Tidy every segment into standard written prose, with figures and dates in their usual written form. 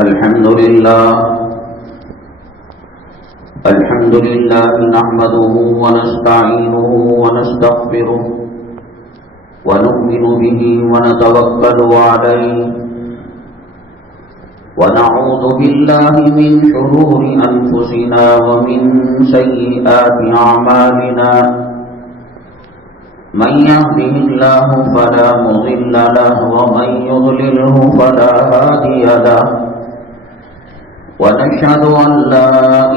الحمد لله نحمده ونستعينه ونستغفره ونؤمن به ونتوكل عليه ونعوذ بالله من شرور أنفسنا ومن سيئات أعمالنا من يهده الله فلا مضل له ومن يضلله فلا هادي له ونشهد أن لا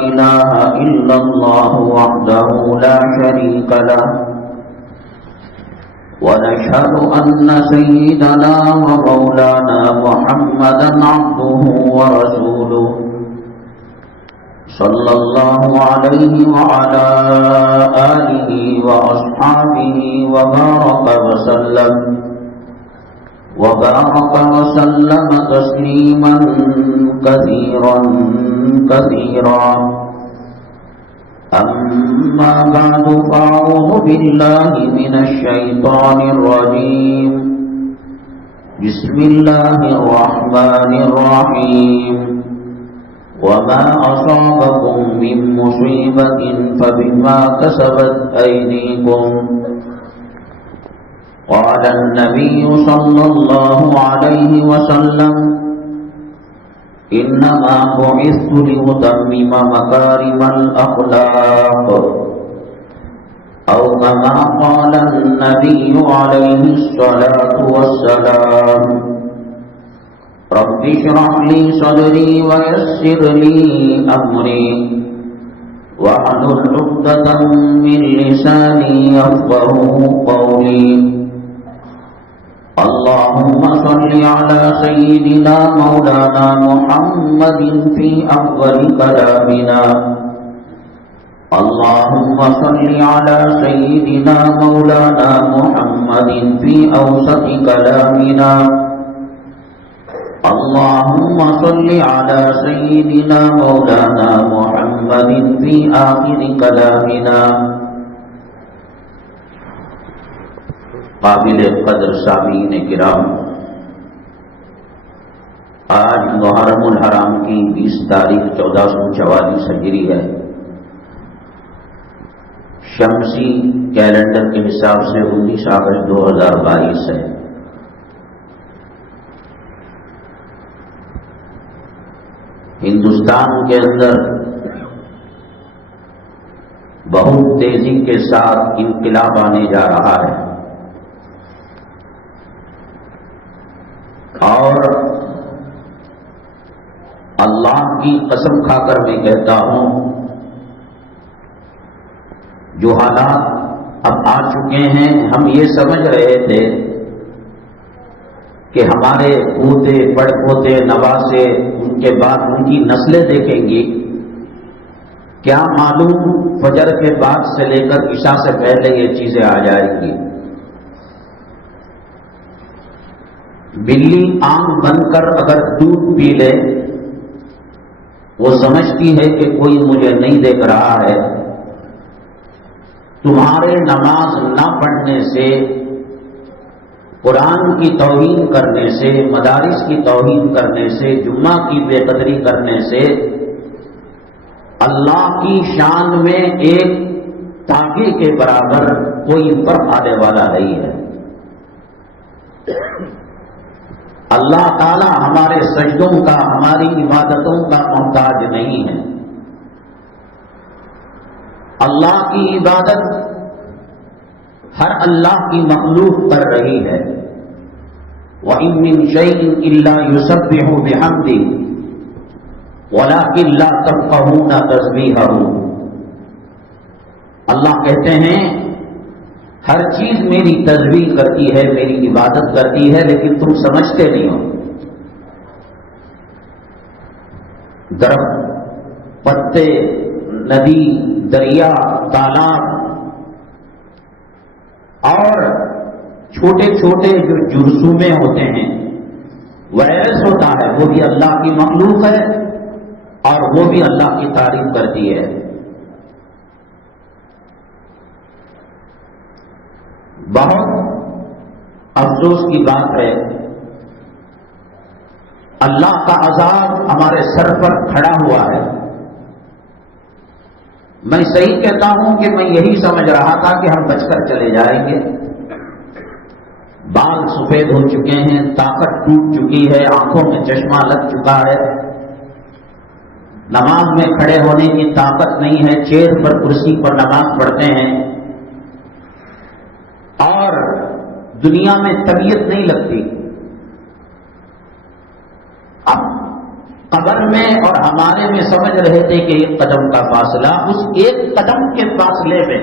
إله إلا الله وحده لا شريك له ونشهد أن سيدنا ومولانا محمدا عبده ورسوله صلى الله عليه وعلى آله وأصحابه وبارك وسلم تسليما كثيرا أما بعد فأعوذ بالله من الشيطان الرجيم بسم الله الرحمن الرحيم وما أصابكم من مصيبة فبما كسبت أيديكم قال النبي صلى الله عليه وسلم إنما بعثت لأتمم مكارم الأخلاق أو كما قال النبي عليه الصلاة والسلام رب اشرح لي صدري ويسر لي أمري واحلل عقدة من لساني يفقهوا قولي اللهم صل على سيدنا مولانا محمد في أفضل كلامنا اللهم صل على سيدنا مولانا محمد في أوسط كلامنا اللهم صل على سيدنا مولانا محمد في آخر كلامنا قابل قدر سامعین کرام، آج محرم الحرام کی 20 تاریخ 1444 ہجری ہے۔ شمسی کیلنڈر کے حساب سے 19 اگست 2022 ہے۔ ہندوستان کے اندر بہت تیزی کے ساتھ انقلاب آنے جا رہا ہے، اور اللہ کی قسم کھا کر میں کہتا ہوں جو حالات اب آ چکے ہیں، ہم یہ سمجھ رہے تھے کہ ہمارے پوتے پڑ پوتے نواسے ان کے بعد ان کی نسلیں دیکھیں گی، کیا معلوم فجر کے بعد سے لے کر عشاء سے پہلے یہ چیزیں آ جائیں گی۔ بلی آنکھ بند کر اگر دودھ پی لے، وہ سمجھتی ہے کہ کوئی مجھے نہیں دیکھ رہا ہے۔ تمہارے نماز نہ پڑھنے سے، قرآن کی توہین کرنے سے، مدارس کی توہین کرنے سے، جمعہ کی بے قدری کرنے سے اللہ کی شان میں ایک تاکے کے برابر کوئی فرق آنے والا نہیں ہے۔ اللہ تعالی ہمارے سجدوں کا، ہماری عبادتوں کا محتاج نہیں ہے۔ اللہ کی عبادت ہر اللہ کی مخلوق کر رہی ہے۔ وَإِن مِّن شَيْءٍ إِلَّا يُسَبِّحُ بِحَمْدِهِ وَلَٰكِن لَّا تَفْقَهُونَ تَسْبِيحَهُ۔ اللہ کہتے ہیں ہر چیز میری تسبیح کرتی ہے، میری عبادت کرتی ہے، لیکن تم سمجھتے نہیں ہو۔ درخت، پتے، ندی، دریا، تالاب اور چھوٹے چھوٹے جو جرثومے ہوتے ہیں، وائرس ہوتا ہے، وہ بھی اللہ کی مخلوق ہے اور وہ بھی اللہ کی تعریف کرتی ہے۔ بہت افسوس کی بات ہے، اللہ کا عذاب ہمارے سر پر کھڑا ہوا ہے۔ میں صحیح کہتا ہوں کہ میں یہی سمجھ رہا تھا کہ ہم بچ کر چلے جائیں گے، بال سفید ہو چکے ہیں، طاقت ٹوٹ چکی ہے، آنکھوں میں چشمہ لگ چکا ہے، نماز میں کھڑے ہونے کی طاقت نہیں ہے، چیئر پر کرسی پر نماز پڑھتے ہیں، اور دنیا میں طبیعت نہیں لگتی۔ اب قبر میں اور ہمارے میں سمجھ رہے تھے کہ ایک قدم کا فاصلہ، اس ایک قدم کے فاصلے میں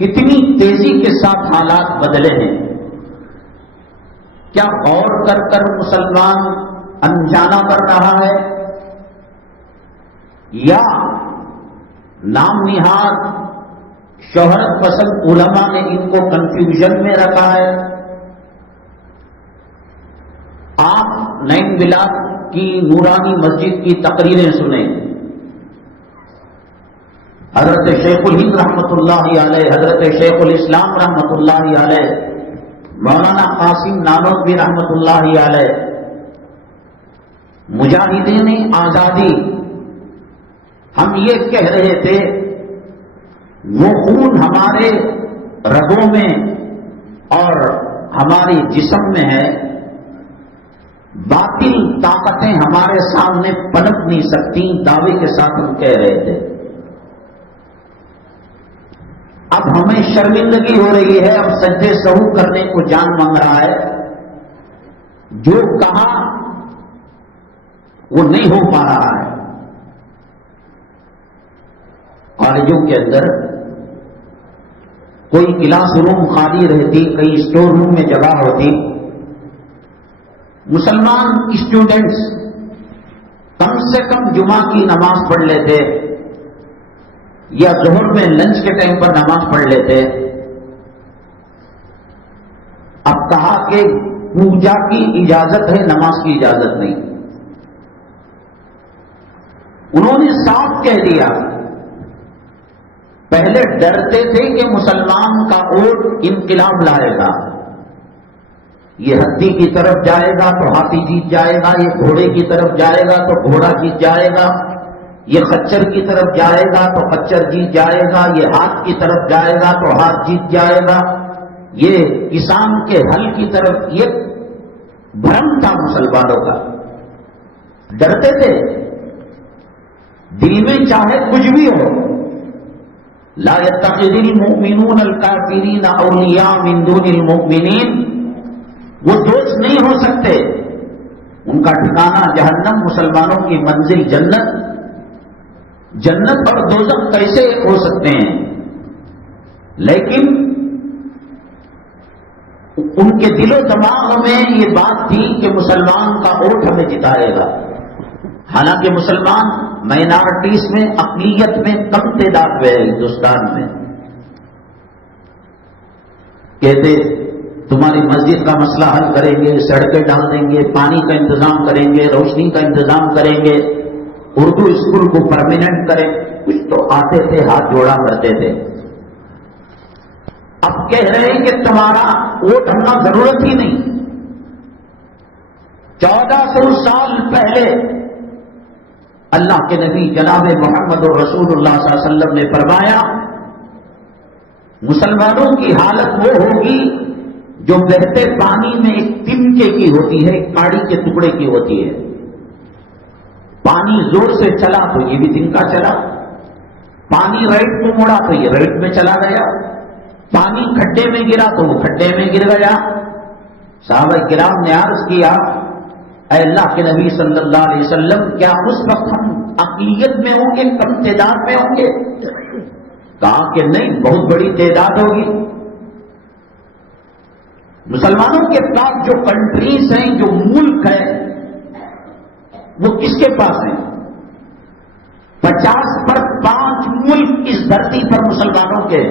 کتنی تیزی کے ساتھ حالات بدلے ہیں۔ کیا غور کر کر مسلمان انجانا کر رہا ہے، یا نام نہاد شہرت پسند علماء نے ان کو کنفیوژن میں رکھا ہے؟ آپ نین بلاک کی نورانی مسجد کی تقریریں سنیں، حضرت شیخ الہند رحمۃ اللہ علیہ، حضرت شیخ الاسلام رحمۃ اللہ علیہ، مولانا قاسم نانوتوی رحمۃ اللہ علیہ، مجاہدین آزادی، ہم یہ کہہ رہے تھے وہ خون ہمارے رگوں میں اور ہمارے جسم میں ہے، باطل طاقتیں ہمارے سامنے پنپ نہیں سکتی، دعوے کے ساتھ ہم کہہ رہے تھے۔ اب ہمیں شرمندگی ہو رہی ہے، اب سجدے سہو کرنے کو جان مانگ رہا ہے، جو کہا وہ نہیں ہو پا رہا ہے۔ کالجوں کے اندر کوئی کلاس روم خالی رہتی، کئی اسٹور روم میں جگہ ہوتی، مسلمان اسٹوڈنٹس کم سے کم جمعہ کی نماز پڑھ لیتے، یا ظہر میں لنچ کے ٹائم پر نماز پڑھ لیتے۔ اب کہا کہ پوجا کی اجازت ہے، نماز کی اجازت نہیں۔ انہوں نے صاف کہہ دیا، پہلے ڈرتے تھے کہ مسلمان کا ووٹ انقلاب لائے گا، یہ ہاتھی کی طرف جائے گا تو ہاتھی جیت جائے گا، یہ گھوڑے کی طرف جائے گا تو گھوڑا جیت جائے گا، یہ خچر کی طرف جائے گا تو خچر جیت جائے گا، یہ ہاتھ کی طرف جائے گا تو ہاتھ جیت جائے گا، یہ کسان کے حل کی طرف، یہ بھرم تھا مسلمانوں کا، ڈرتے تھے۔ دل میں چاہے کچھ بھی ہو، لا يتخذ المؤمنون الكافرین اولیاء من دون المؤمنین، وہ دوست نہیں ہو سکتے، ان کا ٹھکانہ جہنم، مسلمانوں کی منزل جنت۔ جنت اور دوزخ کیسے ہو سکتے ہیں؟ لیکن ان کے دل و دماغ میں یہ بات تھی کہ مسلمان کا ووٹ ہمیں جتائے گا، حالانکہ مسلمان مائنارٹیز میں، اقلیت میں کم تعداد میں ہے ہندوستان میں۔ کہتے تمہاری مسجد کا مسئلہ حل کریں گے، سڑکیں ڈال دیں گے، پانی کا انتظام کریں گے، روشنی کا انتظام کریں گے، اردو اسکول کو پرماننٹ کریں، کچھ تو آتے تھے، ہاتھ جوڑا کرتے تھے۔ اب کہہ رہے ہیں کہ تمہارا ووٹ ہمنا ضرورت ہی نہیں۔ 1400 سال پہلے اللہ کے نبی جناب محمد رسول اللہ صلی اللہ علیہ وسلم نے فرمایا، مسلمانوں کی حالت وہ ہوگی جو بہتے پانی میں ایک تنکے کی ہوتی ہے، ایک کاڑی کے ٹکڑے کی ہوتی ہے۔ پانی زور سے چلا تو یہ بھی تنکا چلا، پانی رائٹ کو مڑا تو یہ رائٹ میں چلا گیا، پانی کھڈے میں گرا تو وہ کھڈے میں گر گیا۔ صحابہ کرام نے عرض کیا، اے اللہ کے نبی صلی اللہ علیہ وسلم، کیا اس وقت ہم اقلیت میں ہوں گے، کم تعداد میں ہوں گے؟ کہا کہ نہیں، بہت بڑی تعداد ہوگی۔ مسلمانوں کے پاس جو کنٹریز ہیں، جو ملک ہیں، وہ کس کے پاس ہیں؟ 50 پر 5 ملک اس دھرتی پر مسلمانوں کے،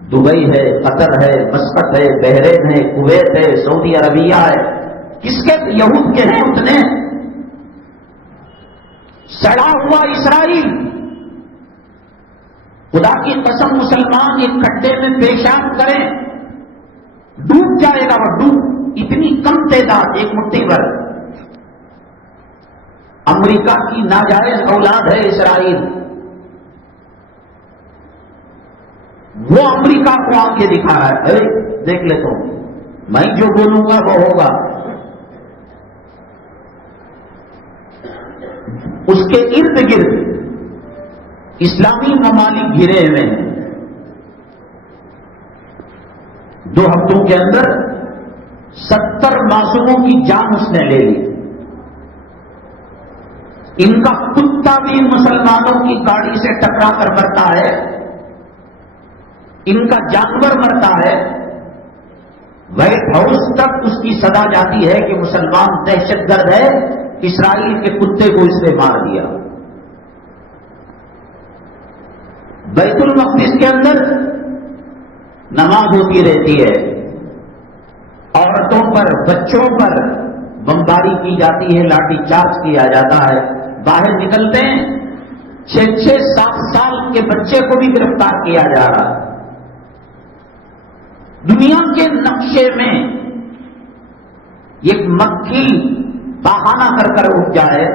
دبئی ہے، قطر ہے، مسقط ہے، بحرین ہے، کویت ہے، سعودی عربیہ ہے۔ کس کے؟ یہود کے ہیں اتنے۔ سڑا ہوا اسرائیل، خدا کی قسم مسلمان ایک کھڈے میں پیشاب کریں ڈوب جائے گا، وہ ڈوب اتنی کم تعداد، ایک مٹھی بھر امریکہ کی ناجائز اولاد ہے اسرائیل، وہ امریکہ کو آنکھیں دکھا رہا ہے، دیکھ لیتا ہوں میں جو بولوں گا وہ ہوگا۔ اس کے ارد گرد اسلامی ممالک گھرے ہوئے ہیں۔ 2 ہفتوں کے اندر 70 معصوموں کی جان اس نے لے لی۔ ان کا کتا بھی مسلمانوں کی گاڑی سے ٹکرا کر مرتا ہے، ان کا جانور مرتا ہے۔ وائٹ ہاؤس تک اس کی صدا جاتی ہے کہ مسلمان دہشت گرد ہے، اسرائیل کے کتے کو اس نے مار دیا۔ بیت المقدس کے اندر نماز ہوتی رہتی ہے، عورتوں پر بچوں پر بمباری کی جاتی ہے، لاٹھی چارج کیا جاتا ہے۔ باہر نکلتے ہیں 6-7 سال کے بچے کو بھی گرفتار کیا جا رہا ہے۔ دنیا کے نقشے میں ایک مکھی بہانہ کر اٹھ جائے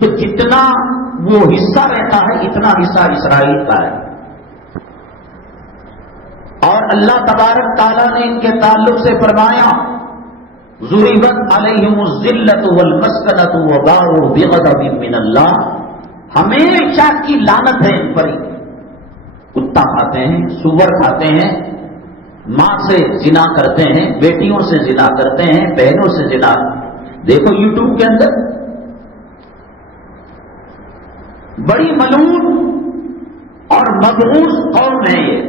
تو جتنا وہ حصہ رہتا ہے اتنا حصہ اسرائیل کا ہے۔ اور اللہ تبارک تعالیٰ نے ان کے تعلق سے فرمایا ضربت علیہم الذلۃ والمسکنۃ وباءوا بغضب من اللہ، ہمیشہ کی لعنت ہے ان پر۔ کتا کھاتے ہیں، سور کھاتے ہیں، ماں سے زنا کرتے ہیں، بیٹیوں سے زنا کرتے ہیں، بہنوں سے زنا۔ دیکھو یوٹیوب کے اندر بڑی ملعون اور مبعوث قوم ہے یہ۔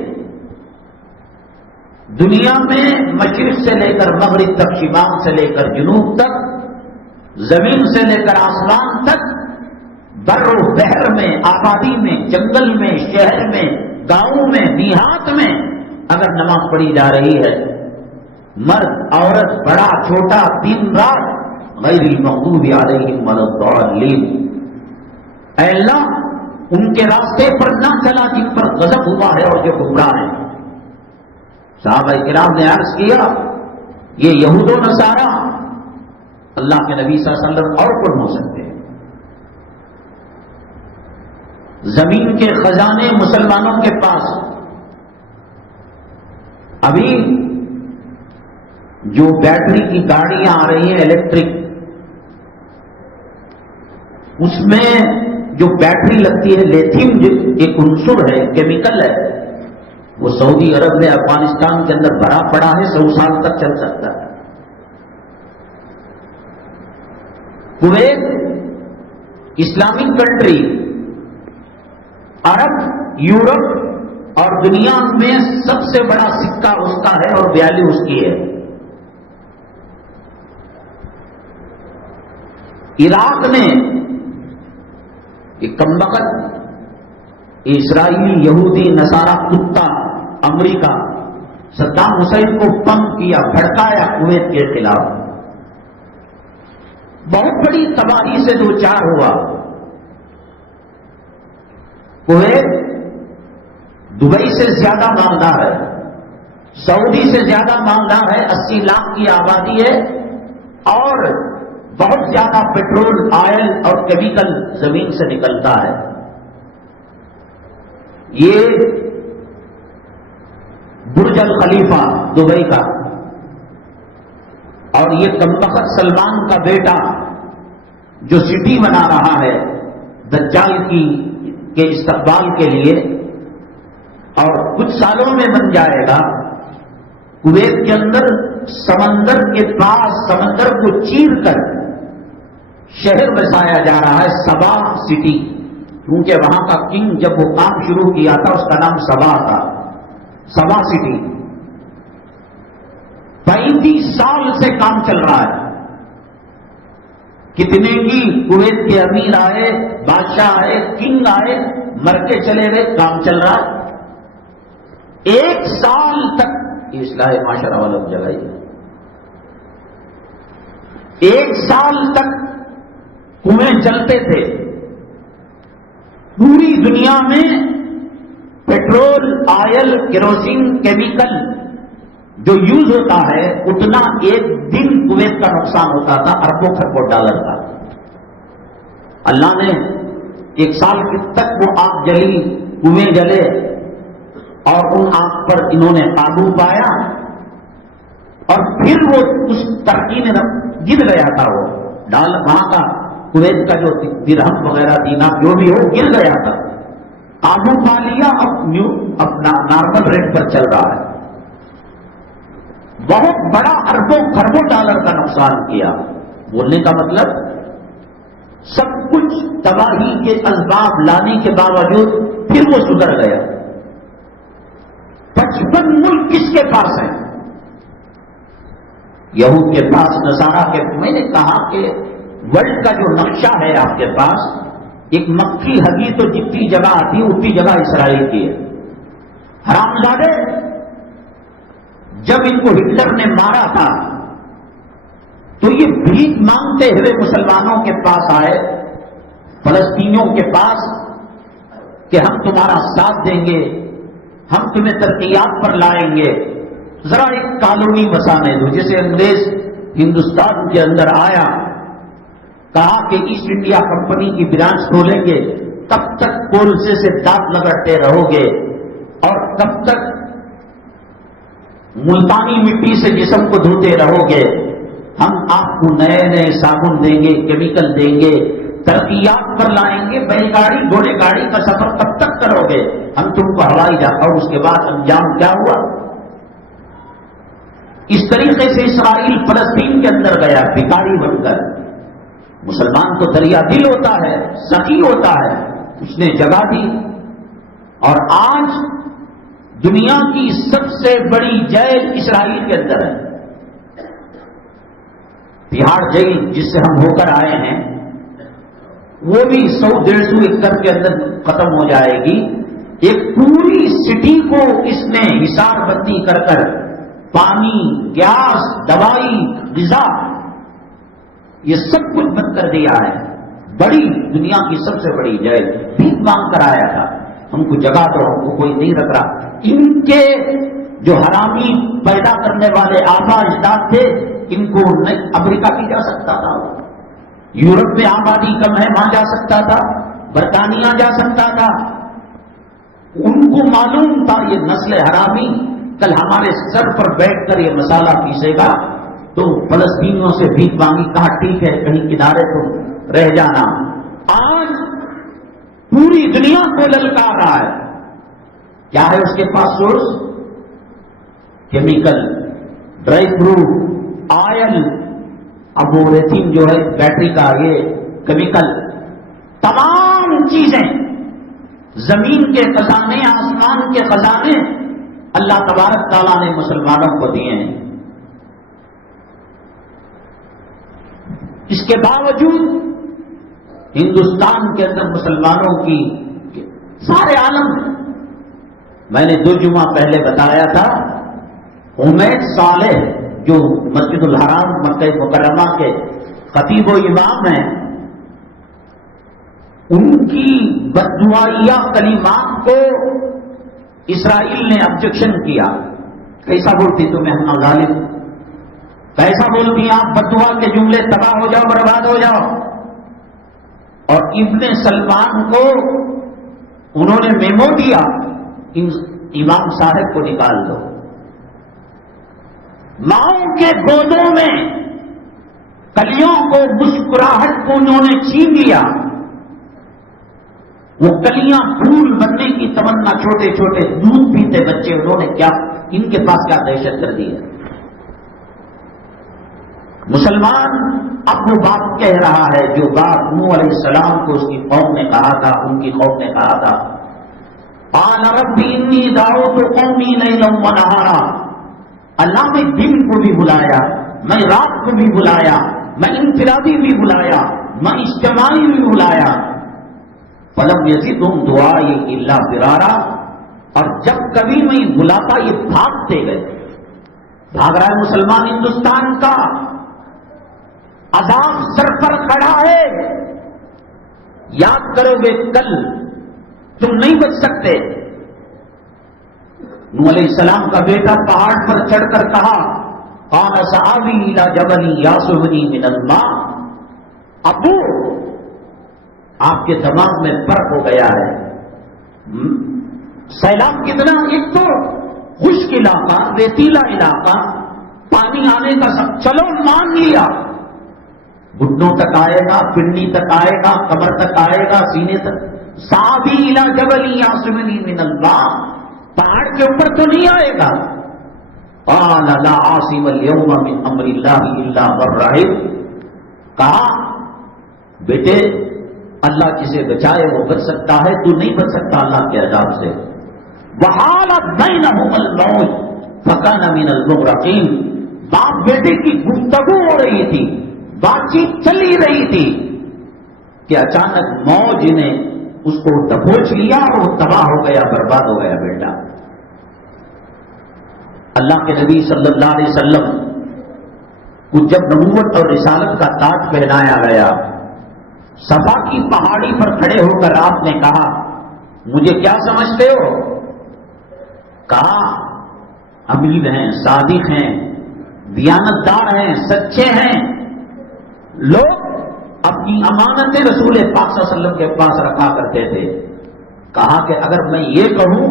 دنیا میں مشرق سے لے کر مغرب تک، شمال سے لے کر جنوب تک، زمین سے لے کر آسمان تک، بر و بحر میں، آبادی میں، جنگل میں، شہر میں، گاؤں میں، دیہات میں اگر نماز پڑھی جا رہی ہے، مرد عورت بڑا چھوٹا دن رات غیر المغضوب علیہم ولا الضالین، اے اللہ ان کے راستے پر نہ چلا جن پر غضب ہوا ہے اور جو گمراہ ہیں۔ صحابہ کرام نے عرض کیا یہ یہود و نصارہ اللہ کے نبی صلی اللہ علیہ وسلم اور کون ہو سکتے ہیں؟ زمین کے خزانے مسلمانوں کے پاس، ابھی جو بیٹری کی گاڑیاں آ رہی ہیں الیکٹرک، اس میں جو بیٹری لگتی ہے لیتھیم ایک عنصر ہے، کیمیکل ہے، وہ سعودی عرب میں افغانستان کے اندر بھرا پڑا ہے، 100 سال تک چل سکتا ہے۔ کویت اسلامک کنٹری، عرب، یورپ اور دنیا میں سب سے بڑا سکہ اس کا ہے اور ویلیو اس کی ہے۔ عراق میں یہ کمبخت اسرائیلی یہودی نصارہ کتا امریکہ صدام حسین کو پمپ کیا، بھڑکایا کویت کے خلاف، بہت بڑی تباہی سے دوچار ہوا۔ کویت دبئی سے زیادہ مالدار ہے، سعودی سے زیادہ مالدار ہے، 80 لاکھ کی آبادی ہے اور بہت زیادہ پیٹرول، آئل اور کیمیکل زمین سے نکلتا ہے۔ یہ برج الخلیفہ دبئی کا، اور یہ کمبخت سلمان کا بیٹا جو سٹی بنا رہا ہے دجال کے استقبال کے لیے، اور کچھ سالوں میں بن جائے گا۔ کویت کے اندر سمندر کے پاس، سمندر کو چیر کر شہر بسایا جا رہا ہے، سبا سٹی، کیونکہ وہاں کا کنگ جب وہ کام شروع کیا تھا اس کا نام سبا تھا، سبا سٹی۔ 35 سال سے کام چل رہا ہے۔ کتنے کی کویت کے امیر آئے، بادشاہ آئے، کنگ آئے، مر کے چلے گئے، کام چل رہا ہے۔ 1 سال تک اصلاح معاشرہ والا جگہ، 1 سال تک کنویں چلتے تھے۔ پوری دنیا میں پیٹرول، آئل، کیروسین، کیمیکل جو یوز ہوتا ہے اتنا ایک دن کویت کا نقصان ہوتا تھا اربوں خربوں ڈالر کا. اللہ نے ایک سال تک وہ آگ جلی، کنویں جلے، اور ان آگ پر انہوں نے قابو پایا، اور پھر وہ اس ترقی میں گر گیا تھا. وہ ڈال وہاں کا کویت کا جو درہم وغیرہ دینار جو بھی ہو گر گیا تھا، قابو پا لیا، اب نارمل ریٹ پر چل رہا ہے. بہت بڑا اربوں خربوں ڈالر کا نقصان کیا. بولنے کا مطلب سب کچھ تباہی کے اسباب لانے کے باوجود پھر وہ سدھر گیا. 55 ملک کس کے پاس ہیں؟ یہود کے پاس، نصارہ کے. میں نے کہا کہ ورلڈ کا جو نقشہ ہے آپ کے پاس، ایک مکھی ہگی تو جتنی جگہ آتی ہے اتنی جگہ اسرائیل کی ہے. حرامزادے جب ان کو ہٹلر نے مارا تھا تو یہ بھیک مانگتے ہوئے مسلمانوں کے پاس آئے، فلسطینیوں کے پاس، کہ ہم تمہارا ساتھ دیں گے، ہم تمہیں ترقیات پر لائیں گے، ذرا ایک کالونی بسانے دو. جیسے انگریز ہندوستان کے اندر آیا، کہا کہ ایسٹ انڈیا کمپنی کی برانچ کھولیں گے، کب تک کولسے سے دانت لگڑتے رہو گے اور کب تک ملتانی مٹی سے جسم کو دھوتے رہو گے؟ ہم آپ کو نئے نئے صابن دیں گے، کیمیکل دیں گے، ترقیات پر لائیں گے، بیل گاڑی گھوڑے گاڑی کا سفر کب تک کرو گے؟ ہم تم کو ہوائی جہاز. اور اس کے بعد انجام کیا ہوا؟ اس طریقے سے اسرائیل فلسطین کے اندر گیا بھکاری بن کر. مسلمان تو دریا دل ہوتا ہے، سخی ہوتا ہے، اس نے جگہ دی. اور آج دنیا کی سب سے بڑی جیل اسرائیل کے اندر ہے. تہاڑ جیل جس سے ہم ہو کر آئے ہیں وہ بھی 100-150 ایکڑ کے اندر ختم ہو جائے گی. ایک پوری سٹی کو اس نے حصار بندی کر کر پانی، گیس، دوائی، غذا، یہ سب کچھ بند کر دیا ہے. بڑی دنیا کی سب سے بڑی جیل. بھیک مانگ کر آیا تھا، ہم کو جگہ دو، ہم کو کوئی نہیں رکھ رہا. ان کے جو حرامی پیدا کرنے والے آبا اجداد تھے، ان کو امریکہ بھی جا سکتا تھا، یورپ میں آبادی کم ہے وہاں جا سکتا تھا، برطانیہ جا سکتا تھا. ان کو معلوم تھا یہ نسل حرامی کل ہمارے سر پر بیٹھ کر یہ مسالہ پیسے گا، تو فلسطینیوں سے بھیک مانگی. کہا ٹھیک ہے کہیں کنارے تم رہ جانا. آج پوری دنیا کو للکار رہا ہے. کیا ہے اس کے پاس source? Chemical, dry fruit, oil, اب وہ ریتھین جو ہے بیٹری کا، یہ کیمیکل، تمام چیزیں، زمین کے خزانے، آسمان کے خزانے اللہ تبارک تعالیٰ نے مسلمانوں کو دیے ہیں. اس کے باوجود ہندوستان کے اندر مسلمانوں کی سارے عالم، میں نے 2 جمعہ پہلے بتایا تھا، حمید صالح جو مسجد الحرام مکہ مکرمہ کے خطیب و امام ہیں، ان کی بددعائیہ کلمات کو اسرائیل نے آبجیکشن کیا. کیسا بولتی تمہیں ہم ظالم، کیسا بولتی آپ بددعا کے جملے، تباہ ہو جاؤ، برباد ہو جاؤ. اور ابن سلمان کو انہوں نے میمو دیا، ان امام صاحب کو نکال دو. ماؤں کے گودوں میں کلیوں کو، مسکراہٹ کو انہوں نے چھین لیا. وہ کلیاں پھول بننے کی تمنا، چھوٹے چھوٹے دودھ پیتے بچے، انہوں نے کیا، ان کے پاس کیا دہشت گردی ہے. مسلمان اب وہ بات کہہ رہا ہے جو بات نوح علیہ السلام کو اس کی قوم نے کہا تھا، ان کی قوم نے کہا تھا، قال رب انی دعوت قومی لیلا ونہارا. اللہ نے دن کو بھی بلایا، میں رات کو بھی بلایا، میں انفرادی بھی بلایا، میں اجتماعی بھی بلایا. فلم یزدہم دعائی الا فرارا. اور جب کبھی میں بلاتا یہ بھاگتے گئے. بھاگ رہا ہے مسلمان ہندوستان کا، عذاب سر پر کھڑا ہے. یاد کرو گے کل تم نہیں بچ سکتے. نوح علیہ السلام کا بیٹا پہاڑ پر چڑھ کر کہا قال سآوی الی جبل یعصمنی من الماء، ابو آپ کے دماغ میں فرق ہو گیا ہے، سیلاب کتنا، ایک تو خشک علاقہ، ریتیلا علاقہ، پانی آنے کا سب، چلو مان لیا، گھٹنوں تک آئے گا، پنڈی تک آئے گا، کمر تک آئے گا، سینے تک، سآوی الی جبل یعصمنی من الماء، پہاڑ کے اوپر تو نہیں آئے گا۔ قال لا عاصم اليوم من امر اللہ الا من رحم، کہا بیٹے اللہ جسے بچائے وہ بچ سکتا ہے، تو نہیں بچ سکتا اللہ کے عذاب سے۔ وحال بینہم الموج فکان من المغرقین، باپ بیٹے کی گفتگو ہو رہی تھی، بات چیت چل ہی رہی تھی کہ اچانک موج نے اس کو دبوچ لیا اور وہ تباہ ہو گیا، برباد ہو گیا بیٹا۔ اللہ کے نبی صلی اللہ علیہ وسلم کو جب نبوت اور رسالت کا تاج پہنایا گیا، صفا کی پہاڑی پر کھڑے ہو کر آپ نے کہا مجھے کیا سمجھتے ہو؟ کہا امین ہیں، صادق ہیں، دیانتدار ہیں، سچے ہیں، لوگ اپنی امانت رسول پاک صلی اللہ علیہ وسلم کے پاس رکھا کرتے تھے۔ کہا کہ اگر میں یہ کہوں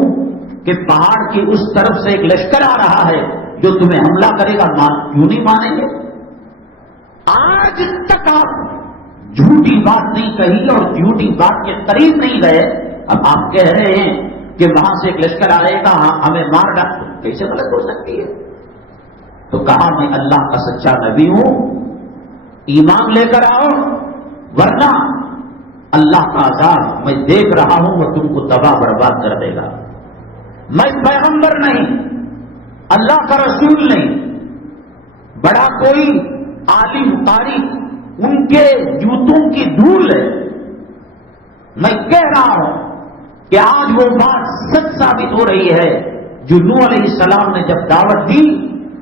کہ پہاڑ کی اس طرف سے ایک لشکر آ رہا ہے جو تمہیں حملہ کرے گا، کیوں نہیں مانیں گے؟ آج تک آپ جھوٹی بات نہیں کہی اور جھوٹی بات کے قریب نہیں گئے، اب آپ کہہ رہے ہیں کہ وہاں سے ایک لشکر آئے گا ہمیں مار ڈال، کیسے غلط ہو سکتی ہے؟ تو کہا میں اللہ کا سچا نبی ہوں، ایمان لے کر آؤ، ورنہ اللہ کا عذاب میں دیکھ رہا ہوں وہ تم کو تباہ برباد کر دے گا۔ میں پیغمبر نہیں، اللہ کا رسول نہیں، بڑا کوئی عالم قاری ان کے جوتوں کی دھول ہے، میں کہہ رہا ہوں کہ آج وہ بات سچ ثابت ہو رہی ہے جو نوح علیہ السلام نے جب دعوت دی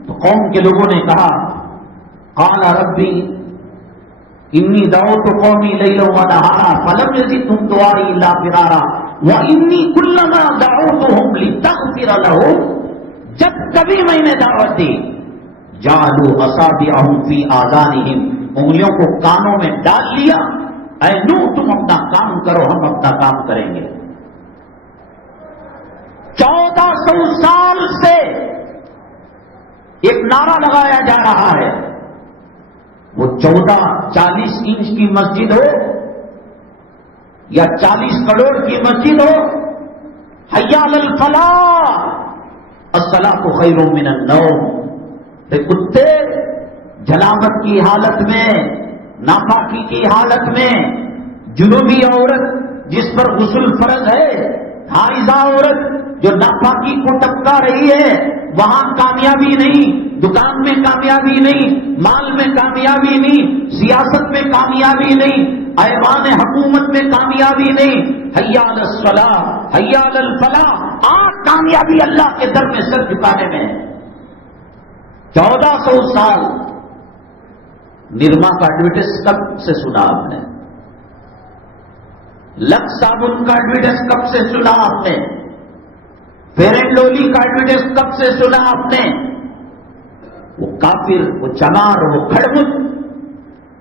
تو قوم کے لوگوں نے کہا قال ربی انی دعوت قومی لیلا ونہارا فلم یزدہم دعائی الا فرارا وانی کلما دعوتہم لتغفر لہم، جب کبھی میں نے دعوت دی جعلوا اصابعہم فی آذانہم، انگلیوں کو کانوں میں ڈال لیا، اے نوح تم اپنا کام کرو ہم اپنا کام کریں گے۔ 1400 سال سے ایک نعرہ لگایا جا رہا ہے، وہ 40 انچ کی مسجد ہو یا 40 کروڑ کی مسجد ہو، حی علی الفلاح، الصلاۃ خیر من النوم، کتے جلاوت کی حالت میں، ناپاکی کی حالت میں، جنوبی عورت جس پر غسل فرض ہے، حائضہ عورت جو ناپاکی کو ٹپکا رہی ہے، وہاں کامیابی نہیں، دکان میں کامیابی نہیں، مال میں کامیابی نہیں، سیاست میں کامیابی نہیں، ایوان حکومت میں کامیابی نہیں، حی علی الصلاۃ حی علی الفلاح، کامیابی اللہ کے در میں سر جھکانے میں۔ 1400 سال نرما کا ایڈورٹائز کب سے سنا آپ نے؟ لکس صابن کا ایڈورٹائز کب سے سنا آپ نے؟ فیئر اینڈ لولی کا ایڈورٹائز کب سے سنا آپ نے؟ وہ کافر، وہ چمار، وہ کھڑمت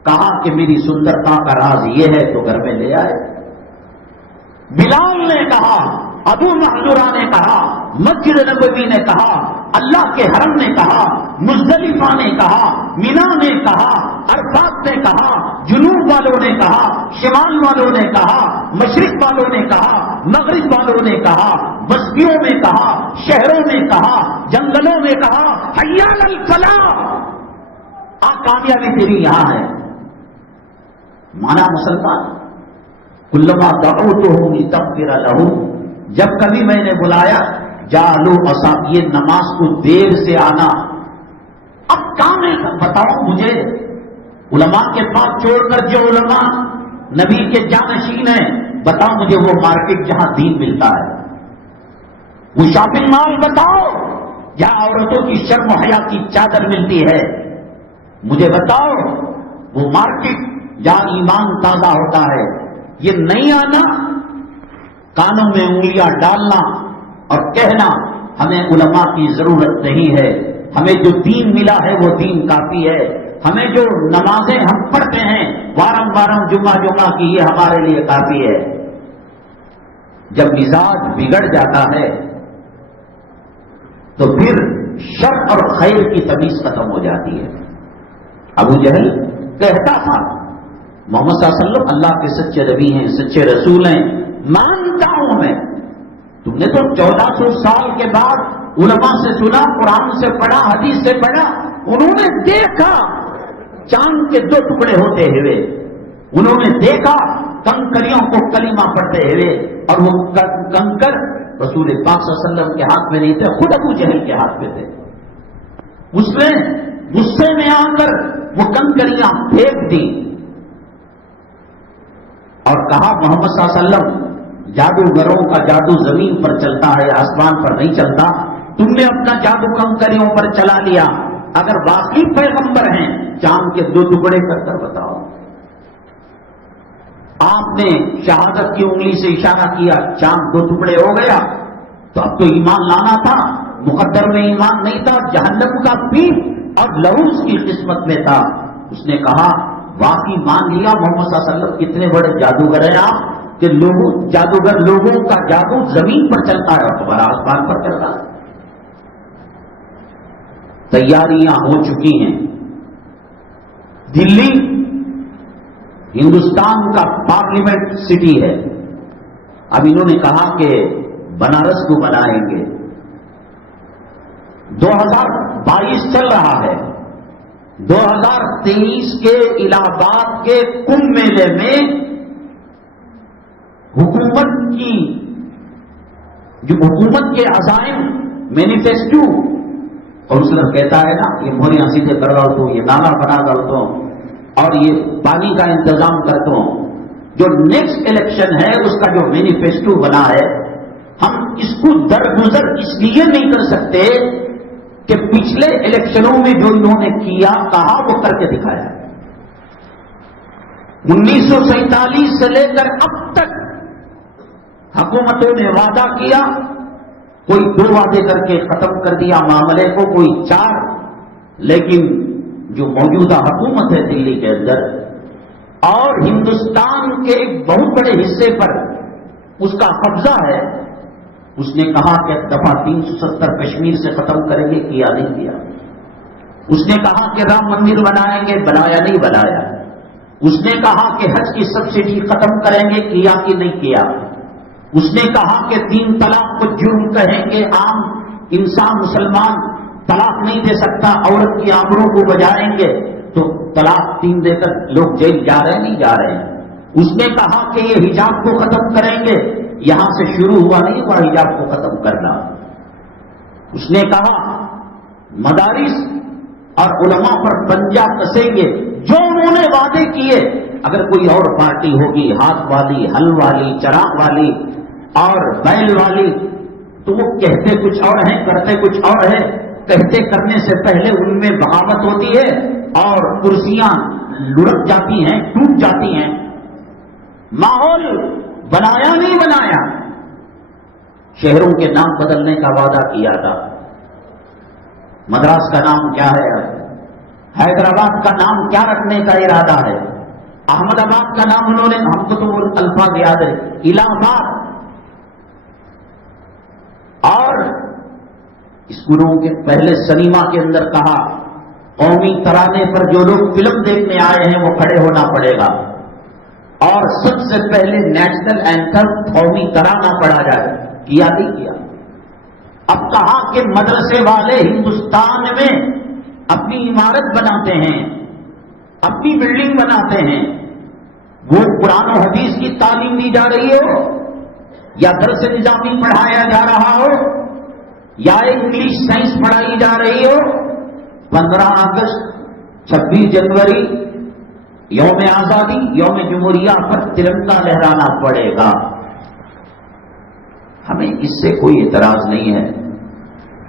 کہا کہ میری سندرتا کا راز یہ ہے تو گھر میں لے آئے۔ بلال نے کہا، ابو محذورہ نے کہا، مسجد نبوی نے کہا، اللہ کے حرم نے کہا، مزدلفہ نے کہا، مینا نے کہا، عرفات نے کہا، جنوب والوں نے کہا، شمال والوں نے کہا، مشرق والوں نے کہا، مغرب والوں نے کہا، بستیوں میں کہا، شہروں میں کہا، جنگلوں میں کہا، حی علی الفلاح، کامیابی تیری یہاں ہے۔ مانا مسلمان، کلما دعوتہم لتغفر لہم، جب کبھی میں نے بلایا جعلوا اصابع، یہ نماز کو دیر سے آنا، اب کام ہے، بتاؤ مجھے علماء کے پاس چھوڑ کر جو علماء نبی کے جانشین ہیں، بتاؤ مجھے وہ مارکیٹ جہاں دین ملتا ہے، وہ شاپنگ مال بتاؤ جہاں عورتوں کی شرم و حیا کی چادر ملتی ہے، مجھے بتاؤ وہ مارکیٹ جہاں ایمان تازہ ہوتا ہے۔ یہ نہیں آنا، کانوں میں انگلیاں ڈالنا اور کہنا ہمیں علماء کی ضرورت نہیں ہے، ہمیں جو دین ملا ہے وہ دین کافی ہے، ہمیں جو نمازیں ہم پڑھتے ہیں وارم جمعہ کی یہ ہمارے لیے کافی ہے۔ جب مزاج بگڑ جاتا ہے تو پھر شر اور خیر کی تمیز ختم ہو جاتی ہے۔ ابو جہل کہتا تھا محمد صلی اللہ علیہ وسلم اللہ کے سچے نبی ہیں، سچے رسول ہیں، مانتا ہوں میں، تم نے تو 1400 سال کے بعد علماء سے سنا، قرآن سے پڑھا، حدیث سے پڑھا، انہوں نے دیکھا چاند کے 2 ٹکڑے ہوتے ہوئے، انہوں نے دیکھا کنکریوں کو کلمہ پڑھتے ہوئے، اور وہ کنکر رسول پاک صلی اللہ علیہ وسلم کے ہاتھ میں نہیں تھے، خود ابو جہل کے ہاتھ میں تھے۔ اس نے غصے میں آ کر وہ کنکریاں پھینک دی اور کہا محمد صلی اللہ علیہ وسلم جادوگروں کا جادو زمین پر چلتا ہے، آسمان پر نہیں چلتا، تم نے اپنا جادو کنکریوں پر چلا لیا، اگر باقی پیغمبر ہیں چاند کے 2 ٹکڑے کر کر بتاؤ۔ آپ نے شہادت کی انگلی سے اشارہ کیا، چاند 2 ٹکڑے ہو گیا، تو اب تو ایمان لانا تھا، مقدر میں ایمان نہیں تھا، جہنم کا پیپ اور لہو اس کی قسمت میں تھا۔ اس نے کہا واقعی مان لیا محمد صلی اللہ علیہ وسلم کتنے بڑے جادوگر ہیں آپ، کہ جادوگر لوگوں کا جادو زمین پر چلتا ہے اور تمہارا آسمان پر چلتا ہے۔ تیاریاں ہو چکی ہیں، دلی ہندوستان کا پارلیمنٹ سٹی ہے، اب انہوں نے کہا کہ بنارس کو بنائیں گے۔ 2022 چل رہا ہے، 2023 کے الہ آباد کے کمبھ میلے میں حکومت کے عزائم مینیفیسٹو، اور اس نے کہتا ہے نا یہ موہریاں سیدھے کر ڈالتا ہوں، یہ نالا بنا ڈالتا ہوں، اور یہ پانی کا انتظام کرتا ہوں۔ جو نیکسٹ الیکشن ہے اس کا جو مینیفیسٹو بنا ہے، ہم اس کو درگزر اس لیے نہیں کر سکتے کہ پچھلے الیکشنوں میں جو انہوں نے کیا کہا وہ کر کے دکھایا۔ 1947 سے لے کر اب تک حکومتوں نے وعدہ کیا، کوئی 2 وعدے کر کے ختم کر دیا معاملے کو، کوئی 4، لیکن جو موجودہ حکومت ہے دلی کے اندر اور ہندوستان کے ایک بہت بڑے حصے پر اس کا قبضہ ہے، اس نے کہا کہ دفعہ 370 کشمیر سے ختم کریں گے، کیا نہیں کیا۔ اس نے کہا کہ رام مندر بنائیں گے، بنایا نہیں بنایا۔ اس نے کہا کہ حج کی سبسڈی ختم کریں گے، کیا کہ نہیں کیا۔ اس نے کہا کہ 3 طلاق کو جرم کہیں گے، عام انسان مسلمان طلاق نہیں دے سکتا، عورت کی آبرو کو بجائیں گے، تو طلاق 3 دے کر لوگ جیل جا رہے ہیں نہیں جا رہے ہیں۔ اس نے کہا کہ یہ حجاب کو ختم کریں گے، یہاں سے شروع ہوا نہیں ہوا حجاب کو ختم کرنا۔ اس نے کہا مدارس اور علماء پر پنجہ کسیں گے، جو انہوں نے وعدے کیے۔ اگر کوئی اور پارٹی ہوگی، ہاتھ والی، ہل والی، چراغ والی اور بیل والی، تو وہ کہتے کچھ اور ہیں، کرتے کچھ اور ہے۔ کہتے کرنے سے پہلے ان میں بغاوت ہوتی ہے اور کرسیاں لڑک جاتی ہیں، ٹوٹ جاتی ہیں۔ ماحول بنایا نہیں بنایا، شہروں کے نام بدلنے کا وعدہ کیا تھا۔ مدراس کا نام کیا ہے، حیدرآباد کا نام کیا رکھنے کا ارادہ ہے، احمد آباد کا نام انہوں نے، ہم کو تو الفاظ یاد ہے، الہ آباد۔ اور اسکولوں کے پہلے سنیما کے اندر کہا قومی ترانے پر جو لوگ فلم دیکھنے آئے ہیں وہ کھڑے ہونا پڑے گا، اور سب سے پہلے نیشنل اینتھم قومی ترانہ پڑھا جائے، کیا نہیں کیا۔ اب کہا کہ مدرسے والے ہندوستان میں اپنی عمارت بناتے ہیں، اپنی بلڈنگ بناتے ہیں، وہ قرآن و حدیث کی تعلیم دی جا رہی ہو یا درس نظامی پڑھایا جا رہا ہو یا انگلش سائنس پڑھائی جا رہی ہو، 15 اگست 26 جنوری یوم آزادی، یوم جمہوریہ پر ترنگا لہرانا پڑے گا۔ ہمیں اس سے کوئی اعتراض نہیں ہے،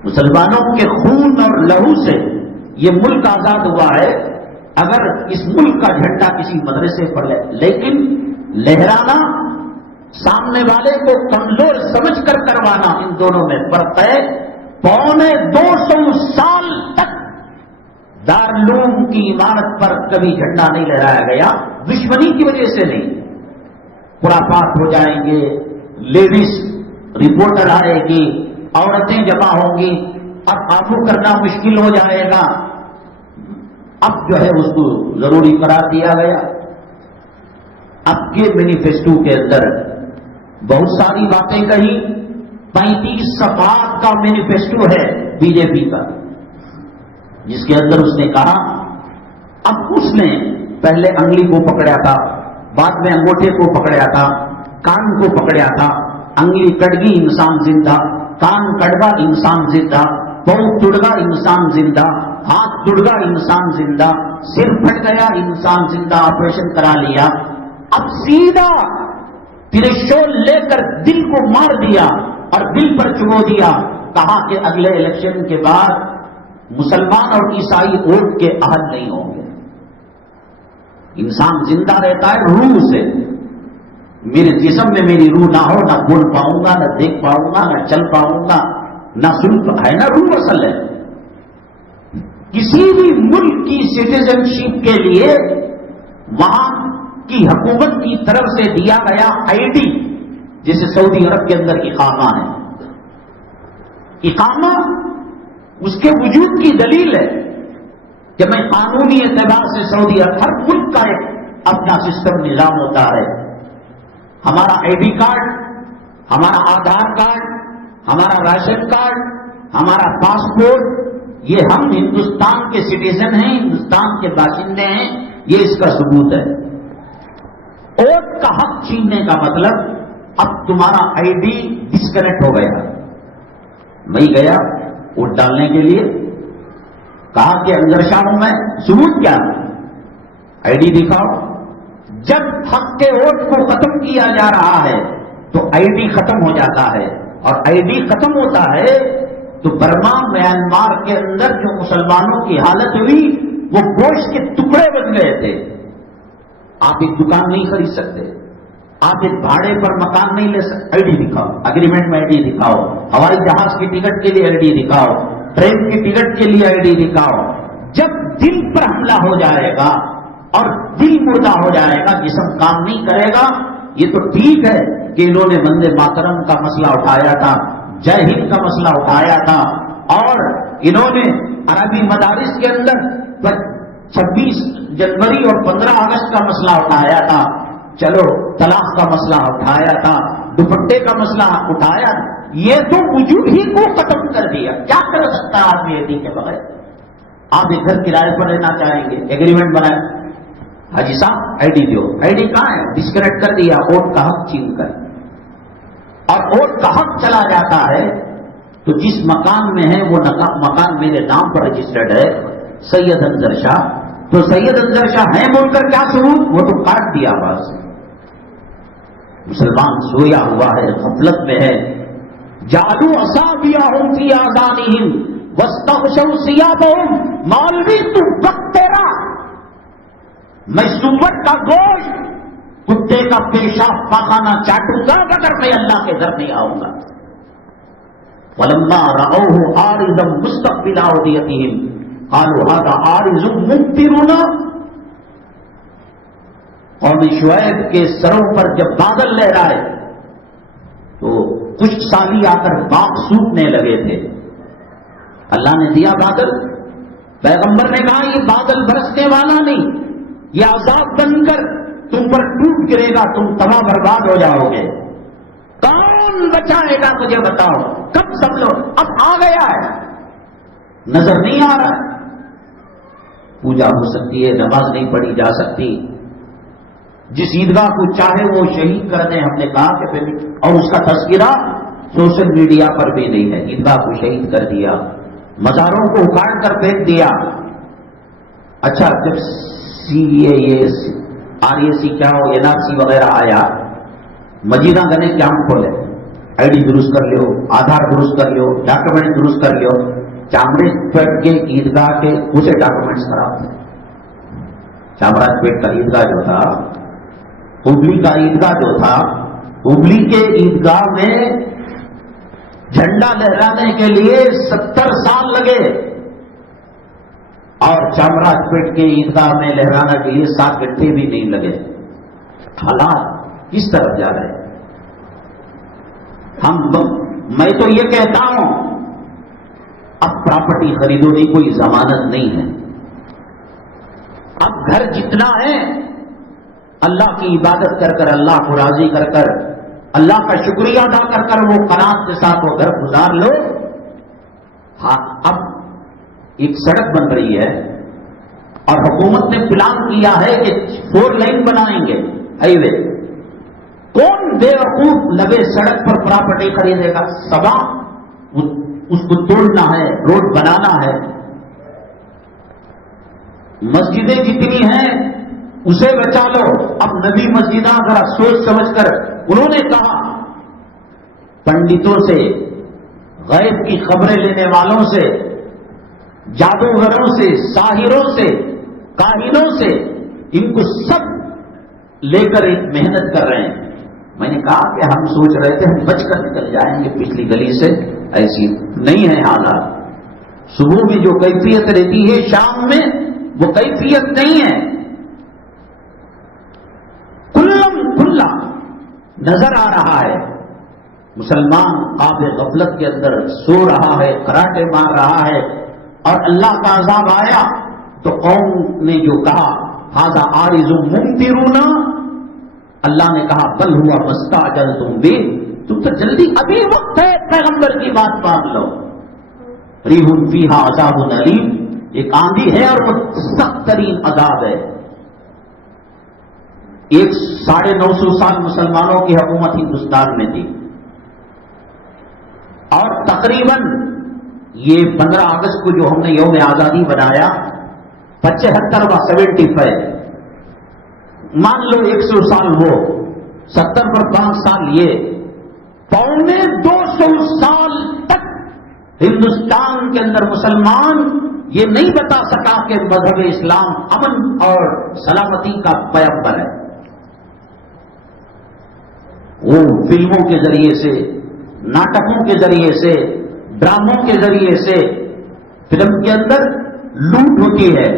مسلمانوں کے خون اور لہو سے یہ ملک آزاد ہوا ہے۔ اگر اس ملک کا جھنڈا کسی مدرسے پر لیکن لہرانا، سامنے والے کو کمزور سمجھ کر کروانا، ان دونوں میں فرق ہے۔ 250 سال تک دارالعلوم کی عمارت پر کبھی جھنڈا نہیں لہرایا گیا، دشمنی کی وجہ سے نہیں. خرافات ہو جائیں گے، لیڈیز رپورٹر آئے گی، عورتیں جمع ہوں گی، اب قابو کرنا مشکل ہو جائے گا. اب جو ہے اس کو ضروری قرار دیا گیا. اب کے مینیفیسٹو کے اندر بہت ساری باتیں کہی. 35 صفحات کا مینیفیسٹو ہے بی جے پی کا، جس کے اندر اس نے کہا، اب اس نے پہلے انگلی کو پکڑا تھا، بعد میں انگوٹھے کو پکڑا تھا، کان کو پکڑا تھا. انگلی کٹ گئی انسان زندہ، کان کٹ گا انسان زندہ، پاؤں ٹوٹ گا انسان زندہ، ہاتھ ٹوٹ گا انسان زندہ، سر پھٹ گیا انسان زندہ، آپریشن کرا لیا. اب سیدھا ترشول لے کر دل کو مار دیا اور دل پر چبو دیا. کہا کہ اگلے الیکشن کے بعد مسلمان اور عیسائی ووٹ کے اہل نہیں ہوں گے. انسان زندہ رہتا ہے روح سے. میرے جسم میں میری روح نہ ہو، نہ بول پاؤں گا، نہ دیکھ پاؤں گا، نہ چل پاؤں گا، نہ سن ہے نا. روح اصل ہے. کسی بھی ملک کی سٹیزن شپ کے لیے وہاں کی حکومت کی طرف سے دیا گیا آئی ڈی، جیسے سعودی عرب کے اندر اقامہ ہے. اقامہ اس کے وجود کی دلیل ہے کہ میں قانونی اعتبار سے سعودی عرب، ہر ملک کا ایک اپنا سسٹم نظام ہوتا ہے. ہمارا آئی ڈی کارڈ، ہمارا آدھار کارڈ، ہمارا راشن کارڈ، ہمارا پاسپورٹ، یہ ہم ہندوستان کے سٹیزن ہیں، ہندوستان کے باشندے ہیں، یہ اس کا ثبوت ہے. ووٹ کا حق چھیننے کا مطلب اب تمہارا آئی ڈی ڈسکنیکٹ ہو گیا. میں گیا ووٹ ڈالنے کے لیے، کہا کہ اندر شاہ ہوں میں، ثبوت کیا؟ آئی ڈی دکھاؤ. جب حق کے ووٹ کو ختم کیا جا رہا ہے تو آئی ڈی ختم ہو جاتا ہے، اور آئی ڈی ختم ہوتا ہے تو برما میانمار کے اندر جو مسلمانوں کی حالت ہوئی وہ گوشت کے ٹکڑے بن گئے تھے. آپ ایک دکان نہیں خرید سکتے، آپ ایک بھاڑے پر مکان نہیں لے سکتے. آئی ڈی دکھاؤ، اگریمنٹ میں آئی ڈی دکھاؤ، ہوائی جہاز کی ٹکٹ کے لیے آئی ڈی دکھاؤ، ٹرین کی ٹکٹ کے لیے آئی ڈی دکھاؤ. جب دل پر حملہ ہو جائے گا اور دل مردہ ہو جائے گا، جسم کام نہیں کرے گا. یہ تو ٹھیک ہے کہ انہوں نے وندے ماترم کا مسئلہ اٹھایا تھا، جے ہند کا مسئلہ اٹھایا تھا، اور انہوں نے عربی مدارس کے اندر 26 جنوری اور 15 اگست کا مسئلہ اٹھایا تھا. چلو طلاق کا مسئلہ اٹھایا تھا، دوپٹے کا مسئلہ اٹھایا. یہ تو وجود ہی کو ختم کر دیا. کیا کر سکتا ہے آدمی آئی ڈی کے بغیر؟ آپ ایک گھر کرائے پر رہنا چاہیں گے، ایگریمنٹ بنائیں، حاجی صاحب I D do. I D کہاں ہے؟ ڈسکنیکٹ کر دیا. ووٹ کا حق چھین کر، اور ووٹ کا حق چلا جاتا ہے تو جس مکان میں ہے وہ مکان میرے نام پر رجسٹرڈ ہے، سید انظر شاہ. تو سید انظر شاہ ہیں بول کر کیا ثبوت؟ وہ تو کاٹ دیا بس. مسلمان سویا ہوا ہے، غفلت میں ہے. جادو اصابعہم فی آذانہم واستغشوا ثیابہم. مولوی تو وقت تیرا، میں سور کا گوشت، کتے کا پیشاب پاخانہ چاٹوں گا اگر میں اللہ کے گھر نہیں آؤں گا. فلما رأوه عارضا مستقبل اودیتہم قالوا هذا عارض ممطرنا. قوم شعیب کے سروں پر جب بادل لہرائے تو خشک سالی آ کر باغ سوکھنے لگے تھے. اللہ نے دیا بادل. پیغمبر نے کہا یہ بادل برسنے والا نہیں، یہ عذاب بن کر تم پر ٹوٹ گرے گا، تم تباہ برباد ہو جاؤ گے. کون بچائے گا مجھے بتاؤ؟ کب سب لوگ؟ اب آ گیا ہے، نظر نہیں آ رہا ہے. پوجا ہو سکتی ہے، نماز نہیں پڑھی جا سکتی. جس عیدگاہ کو چاہے وہ شہید کر دیں. ہم نے کہا کہ پھر، اور اس کا تذکرہ سوشل میڈیا پر بھی نہیں ہے. عیدگاہ کو شہید کر دیا، مزاروں کو اکاڑ کر پھینک دیا. اچھا جب RAC کیا ہو، NRC وغیرہ آیا، مجیدہ گنے کیمپ کھولے، آئی ڈی درست کر لو، آدھار درست کر لو، ڈاکومنٹ درست کر لو. چامراج پیٹ کے عیدگاہ کے اسے ڈاکومنٹس خراب تھے. چامراج پیٹ کا عیدگاہ جو تھا، ہبلی کا عیدگاہ جو تھا، ہبلی کے عیدگاہ میں جھنڈا لہرانے کے لیے 70 سال لگے اور چامراج پیٹ کے عیدگاہ میں لہرانے کے لیے 7 گھنٹے بھی نہیں لگے. حالات کس طرف جا رہے ہیں؟ میں تو یہ کہتا ہوں اب پراپرٹی خریدنے کی کوئی ضمانت نہیں ہے. اب گھر جتنا ہے اللہ کی عبادت کر کر، اللہ کو راضی کر کر، اللہ کا شکریہ ادا کر کر وہ قناعت کے ساتھ وہ گھر گزار لو. ہاں اب ایک سڑک بن رہی ہے اور حکومت نے پلان کیا ہے کہ 4 لائن بنائیں گے ہائی وے. کون بے وقوف لگے سڑک پر پراپرٹی خریدے گا؟ سبا اس کو توڑنا ہے، روڈ بنانا ہے. مسجدیں جتنی ہیں اسے بچا لو. اب نبی مسجداں ذرا سوچ سمجھ کر انہوں نے کہا پنڈتوں سے، غیب کی خبریں لینے والوں سے، جادوگروں سے، ساحروں سے، کاہنوں سے، ان کو سب لے کر ایک محنت کر رہے ہیں. میں نے کہا کہ ہم سوچ رہے تھے ہم بچ کر نکل جائیں گے پچھلی گلی سے، ایسی نہیں ہے حالات. صبح میں جو کیفیت رہتی ہے شام میں وہ کیفیت نہیں ہے. کلم کھلا نظر آ رہا ہے مسلمان آب غفلت کے اندر سو رہا ہے، کراٹے مار رہا ہے، اور اللہ کا عذاب آیا تو قوم نے جو کہا ھذا عارض ممطرنا، اللہ نے کہا بل ہوا مستعجلتم بہ، تم تو جلدی ابھی وقت ہے پیغمبر کی بات مان لو. ریح فیہا عذاب علیم، ایک آندھی ہے اور وہ سخت ترین عذاب ہے. 950 سال مسلمانوں کی حکومت ہندوستان میں تھی اور تقریباً یہ 15 اگست کو جو ہم نے یوم آزادی بنایا 75واں 75 مان لو 100 سال وہ 70 پر 5 سال یہ 250 سال تک ہندوستان کے اندر مسلمان یہ نہیں بتا سکا کہ مذہب اسلام امن اور سلامتی کا پیغمبر ہے. وہ فلموں کے ذریعے سے، ناٹکوں کے ذریعے سے، ڈراموں کے ذریعے سے، فلم کے اندر لوٹ ہوتی ہے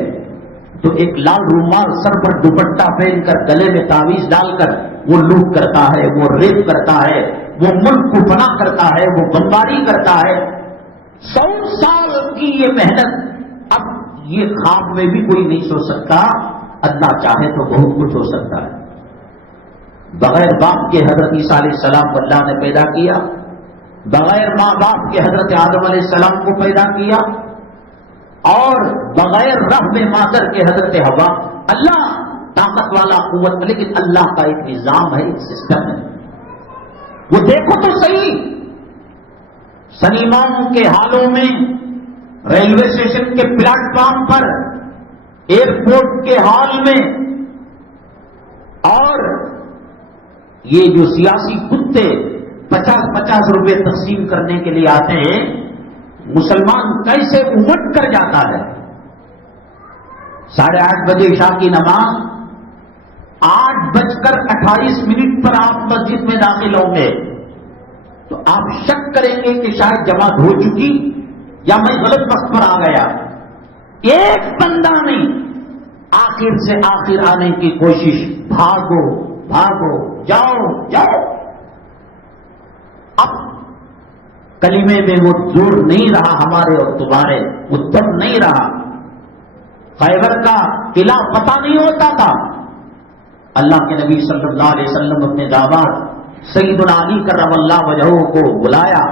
تو ایک لال رومال سر پر دوپٹہ پہن کر گلے میں تعویذ ڈال کر وہ لوٹ کرتا ہے، وہ ریپ کرتا ہے، وہ ملک کو فنا کرتا ہے، وہ بمباری کرتا ہے. 100 سال کی یہ محنت، اب یہ خواب میں بھی کوئی نہیں سو سکتا. اللہ چاہے تو بہت کچھ ہو سکتا ہے. بغیر باپ کے حضرت عیسیٰ علیہ السلام کو اللہ نے پیدا کیا، بغیر ماں باپ کے حضرت آدم علیہ السلام کو پیدا کیا، اور بغیر رحم مادر کے حضرت حوا. اللہ طاقت والا قوت، لیکن اللہ کا ایک نظام ہے، ایک سسٹم ہے. وہ دیکھو تو صحیح سنیماؤں کے حالوں میں، ریلوے اسٹیشن کے پلیٹ فارم پر، ایئرپورٹ کے ہال میں، اور یہ جو سیاسی کتے 50-50 روپے تقسیم کرنے کے لیے آتے ہیں، مسلمان کیسے امٹ کر جاتا ہے. 8:30 بجے عشاء کی نماز، 8:28 پر آپ مسجد میں داخل ہوں گے تو آپ شک کریں گے کہ شاید جماعت ہو چکی یا میں غلط وقت پر آ گیا. ایک بندہ نہیں، آخر سے آخر آنے کی کوشش، بھاگو بھاگو، جاؤ جاؤ. اب کلمے میں وہ زور نہیں رہا ہمارے اور تمہارے، وہ دم نہیں رہا. خیبر کا قلعہ پتہ نہیں ہوتا تھا. اللہ کے نبی صلی اللہ علیہ وسلم اپنے داماد سیدنا علی کرم اللہ وجہہ کو بلایا.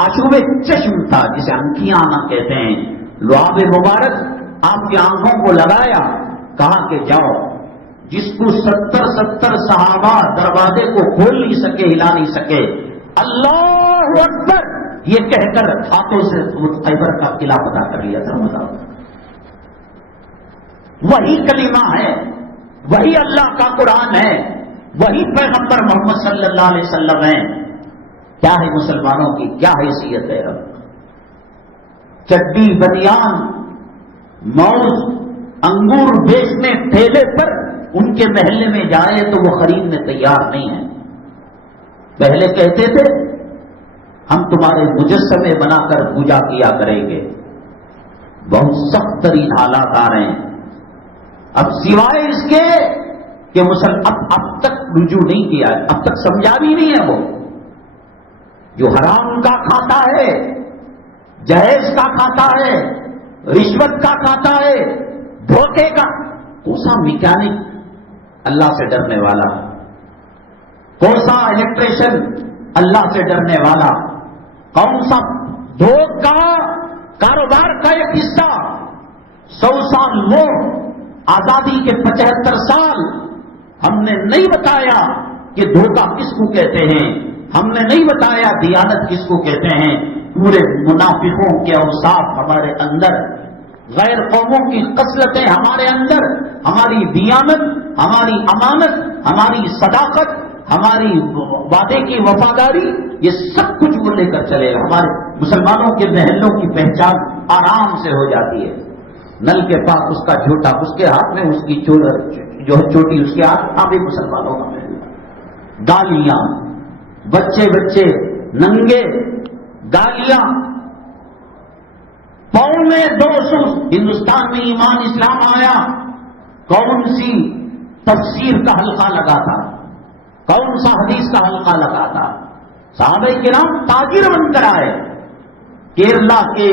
آشوب چشم تھا جسے انکیاں آنا کہتے ہیں، لعاب مبارک آپ کی آنکھوں کو لگایا، کہا کہ جاؤ. جس کو 70 صحابہ دروازے کو کھول نہیں سکے، ہلا نہیں سکے، اللہ اکبر یہ کہہ کر ہاتھوں سے خیبر کا قلعہ پتہ کر لیا تھا. وہی کلمہ ہے، وہی اللہ کا قرآن ہے، وہی پیغمبر محمد صلی اللہ علیہ وسلم ہے. کیا ہے مسلمانوں کی کیا حیثیت ہے؟ چڈی بنیان موز انگور بیچنے ٹھیلے پر ان کے محلے میں جائے تو وہ خریدنے تیار نہیں ہے. پہلے کہتے تھے ہم تمہارے مجسمے بنا کر پوجا کیا کریں گے. بہت سخت ترین حالات آ رہے ہیں. اب سوائے اس کے کہ اب تک رجوع نہیں کیا ہے, اب تک سمجھا بھی نہیں ہے. وہ جو حرام کا کھاتا ہے, جہیز کا کھاتا ہے, رشوت کا کھاتا ہے, دھوکے کا, کون سا میکینک اللہ سے ڈرنے والا, کون سا الیکٹریشین اللہ سے ڈرنے والا, کون سا دھوکہ کاروبار کا ایک حصہ 100 سال وہ آزادی کے 75 سال ہم نے نہیں بتایا کہ دھوکہ کس کو کہتے ہیں, ہم نے نہیں بتایا دیانت کس کو کہتے ہیں. پورے منافقوں کے اوصاف ہمارے اندر, غیر قوموں کی خصلتیں ہمارے اندر, ہماری دیانت, ہماری امانت, ہماری صداقت, ہماری وعدے کی وفاداری, یہ سب کچھ وہ لے کر چلے گا. ہمارے مسلمانوں کے محلوں کی پہچان آرام سے ہو جاتی ہے. نل کے پاس اس کا جھوٹا, اس کے ہاتھ میں اس کی جو چوٹی, اس کے ہاتھ بھی مسلمانوں کا محل. گالیاں, بچے ننگے, گالیاں, 2.25 ہندوستان میں ایمان اسلام آیا, کون سی تفسیر کا حلقہ لگا تھا, کون سا حدیث کا حلقہ لگا تھا. صحابہ کرام تاجر بن کر آئے. کیرلا کے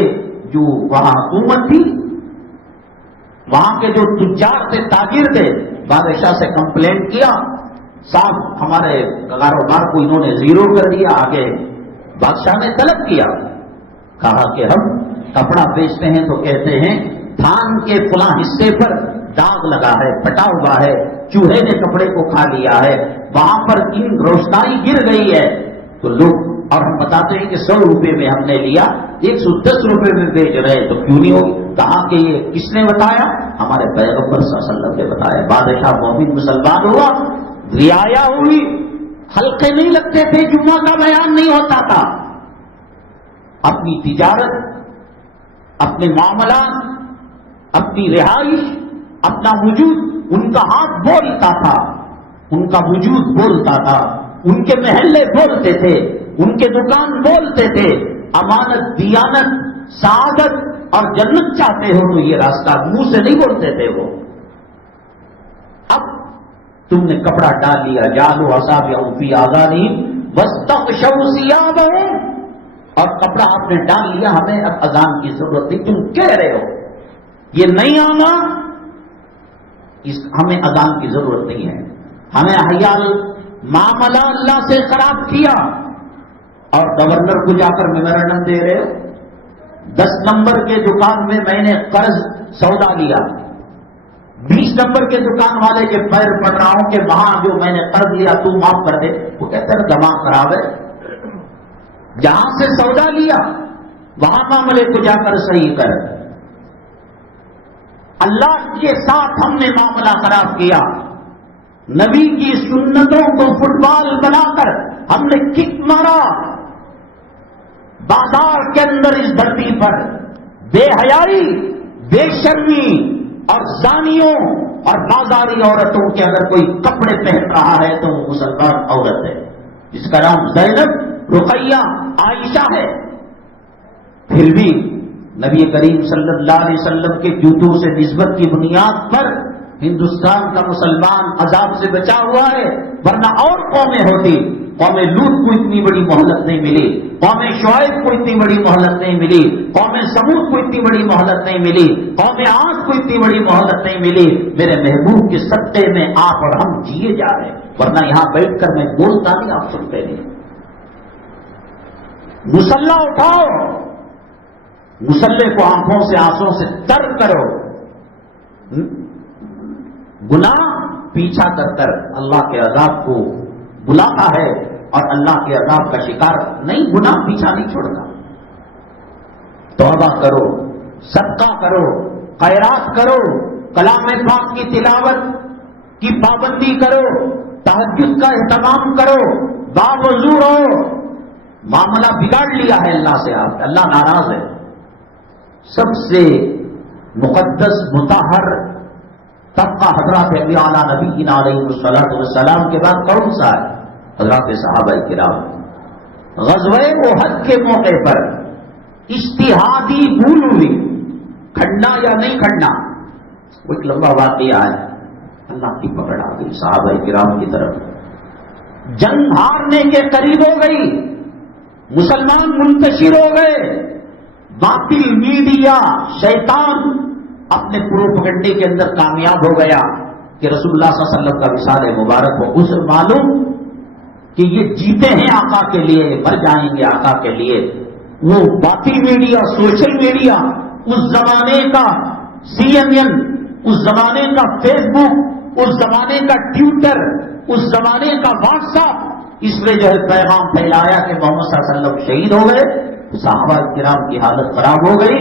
جو وہاں حکومت تھی, وہاں کے جو تجار تھے, تاجر تھے, بادشاہ سے کمپلین کیا, صاحب ہمارے کاروبار کو انہوں نے زیرو کر دیا. آگے بادشاہ نے طلب کیا, کہا کہ ہم کپڑا بیچتے ہیں تو کہتے ہیں تھان کے فلاں حصے پر داغ لگا ہے, پھٹا ہوا ہے, چوہے نے کپڑے کو کھا لیا ہے, وہاں پر روشنائی گر گئی ہے. تو لوگ, اور ہم بتاتے ہیں کہ 100 روپے میں ہم نے لیا, 110 روپے میں بیچ رہے, تو کیوں نہیں ہوگی. کہا کہ یہ کس نے بتایا, ہمارے پیغمبر صلی اللہ علیہ وسلم نے بتایا. بادشاہ مومن مسلمان ہوا, رعایا ہوئی, حلقے نہیں لگتے تھے, جمعہ کا بیان نہیں ہوتا تھا. اپنی تجارت, اپنے معاملات, اپنی رہائش, اپنا وجود, ان کا ہاتھ بولتا تھا, ان کا وجود بولتا تھا, ان کے محلے بولتے تھے, ان کے دکان بولتے تھے. امانت, دیانت, سعادت اور جنت چاہتے ہو تو یہ راستہ, منہ سے نہیں بولتے تھے وہ. اب تم نے کپڑا ڈال لیا, جالو اصابعہم فی آذانہم واستغشوا ثیابہم, اور کپڑا آپ نے ڈال لیا, ہمیں اب اذان کی ضرورت نہیں. تم کہہ رہے ہو یہ نہیں آنا, ہمیں اذان کی ضرورت نہیں ہے. ہمیں حیال معاملہ اللہ سے خراب کیا, اور گورنر کو جا کر میمورنڈم دے رہے ہو. 10 نمبر کے دکان میں میں نے قرض سودا لیا, 20 نمبر کے دکان والے کے پیر پڑ رہا ہوں کہ وہاں جو میں نے قرض لیا تو معاف کر دے. وہ کہتے ہیں دماغ خراب ہے, جہاں سے سودا لیا وہاں معاملے کو جا کر صحیح کر. اللہ کے ساتھ ہم نے معاملہ خراب کیا, نبی کی سنتوں کو فٹ بال بنا کر ہم نے کک مارا. بازار کے اندر اس دھرتی پر بے حیائی, بے شرمی اور زانیوں اور بازاری عورتوں کے اگر کوئی کپڑے پہن رہا ہے تو وہ مسلمان عورت ہے, جس کا نام زینب, رقیہ, عائشہ ہے. پھر بھی نبی کریم صلی اللہ علیہ وسلم کے جوتوں سے نسبت کی بنیاد پر ہندوستان کا مسلمان عذاب سے بچا ہوا ہے. ورنہ اور قومیں ہوتی, قوم لوط کو اتنی بڑی مہلت نہیں ملی, قوم شعیب کو اتنی بڑی مہلت نہیں ملی, قوم سمود کو اتنی بڑی مہلت نہیں ملی, قوم عاد کو اتنی بڑی مہلت نہیں ملی. میرے محبوب کے صدقے میں آپ اور ہم جیے جا رہے ہیں. ورنہ یہاں بیٹھ کر میں بولتا نہیں, آپ سنتے نہیں. مسلح اٹھاؤ, مسلح کو آنکھوں سے آنسوں سے تر کرو. گناہ پیچھا کر کر اللہ کے عذاب کو بلاتا ہے, اور اللہ کے عذاب کا شکار نہیں. گناہ پیچھا نہیں چھوڑتا. توبہ کرو, صدقہ کرو, خیرات کرو, کلام پاک کی تلاوت کی پابندی کرو, تہجد کا اہتمام کرو, باوضو رہو. معاملہ بگاڑ لیا ہے اللہ سے آپ, اللہ ناراض ہے. سب سے مقدس مطہر طبقہ حضرات انبیاء علی نبینا علیہ الصلوۃ والسلام کے بعد کون سا ہے؟ حضرات صحابہ کرام. غزوہ احد کے موقع پر اجتہادی بھول ہوئی، کھڑنا یا نہیں کھڑنا، وہ ایک لمبا واقعہ ہے، اللہ کی پکڑ آ گئی صحابہ کرام کی طرف، جنگ ہارنے کے قریب ہو گئی، مسلمان منتشر ہو گئے، باطل میڈیا شیطان اپنے پروپیگنڈے کے اندر کامیاب ہو گیا کہ رسول اللہ صلی اللہ علیہ وسلم کا وصال مبارک ہو، اسے معلوم کہ یہ جیتے ہیں آقا کے لیے، مر جائیں گے آقا کے لیے۔ وہ باطل میڈیا، سوشل میڈیا، اس زمانے کا CNN، اس زمانے کا فیس بک، اس زمانے کا ٹویٹر، اس زمانے کا واٹس ایپ، اس میں جو ہے پیغام پھیلایا کہ محمد صلی اللہ علیہ وسلم شہید ہو گئے، صحابہ کرام کی حالت خراب ہو گئی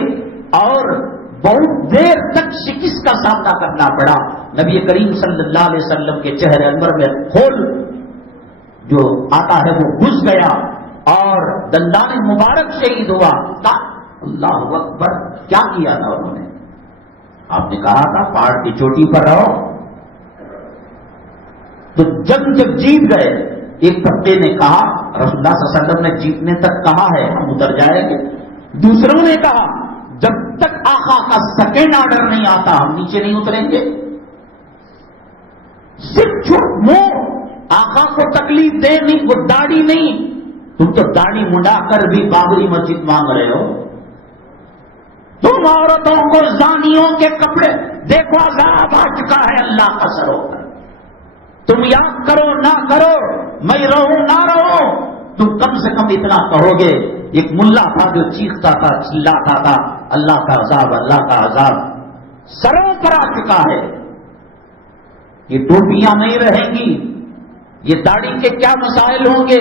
اور بہت دیر تک شکست کا سامنا کرنا پڑا۔ نبی کریم صلی اللہ علیہ وسلم کے چہرے انور میں خول جو آتا ہے وہ گھس گیا اور دندان مبارک شہید ہوا۔ اللہ اکبر، کیا کیا تھا انہوں نے؟ آپ نے کہا تھا پہاڑ کی چوٹی پر رہو، تو جب جیت گئے، ایک طبقے نے کہا رسول اللہ صلی اللہ علیہ وسلم نے جیتنے تک کہا ہے ہم اتر جائیں گے، دوسروں نے کہا جب تک آقا کا سیکنڈ آرڈر نہیں آتا ہم نیچے نہیں اتریں گے۔ صرف جھوٹ منہ، آقا کو تکلیف دے نہیں، وہ داڑھی نہیں، تم تو داڑھی منڈا کر بھی بابری مسجد مانگ رہے ہو، تم عورتوں کو زانیوں کے کپڑے، دیکھو عذاب آ چکا ہے اللہ کا سر ہو کر، تم یاد کرو نہ کرو، میں رہوں نہ رہوں، تم کم سے کم اتنا کہو گے۔ ایک ملا تھا جو چیختا تھا چلاتا تھا اللہ کا عذاب اللہ کا عذاب، سروں پر آ چکا ہے، یہ ٹوپیاں نہیں رہیں گی، یہ داڑھی کے کیا مسائل ہوں گے،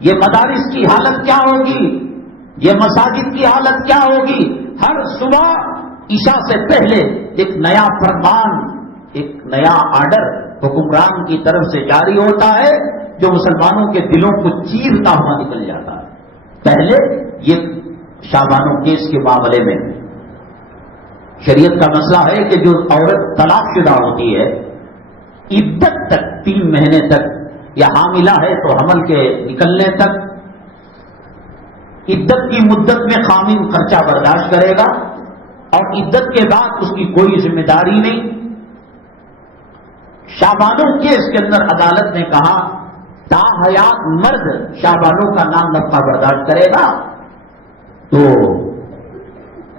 یہ مدارس کی حالت کیا ہوگی، یہ مساجد کی حالت کیا ہوگی۔ ہر صبح عشاء سے پہلے ایک نیا فرمان، ایک نیا آرڈر حکمران کی طرف سے جاری ہوتا ہے جو مسلمانوں کے دلوں کو چیرتا ہوا نکل جاتا ہے۔ پہلے یہ شابان و کیس کے معاملے میں شریعت کا مسئلہ ہے کہ جو عورت طلاق شدہ ہوتی ہے، عدت تک 3 مہینے تک، یا حاملہ ہے تو حمل کے نکلنے تک، عدت کی مدت میں خامن خرچہ برداشت کرے گا اور عدت کے بعد اس کی کوئی ذمہ داری نہیں۔ شابانوں کیس کے اندر عدالت نے کہا تاحیات مرد شابانوں کا نام نفقہ برداشت کرے گا، تو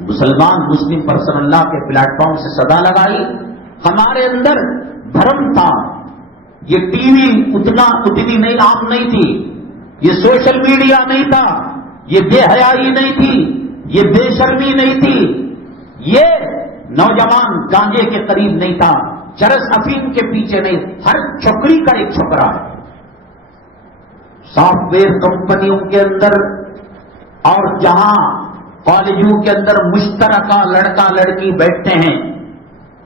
مسلمان مسلم پرسنل لا کے پلیٹ فارم سے صدا لگائی، ہمارے اندر بھرم تھا، یہ ٹی وی اتنی نہیں عام نہیں تھی، یہ سوشل میڈیا نہیں تھا، یہ بے حیائی نہیں تھی، یہ بے شرمی نہیں تھی، یہ نوجوان گانجے کے قریب نہیں تھا، چرس افیم کے پیچھے نہیں، ہر چھوکری کا ایک چھوکرا ہے۔ سافٹ ویئر کمپنیوں کے اندر اور جہاں کالجوں کے اندر مشترکہ لڑکا لڑکی بیٹھتے ہیں،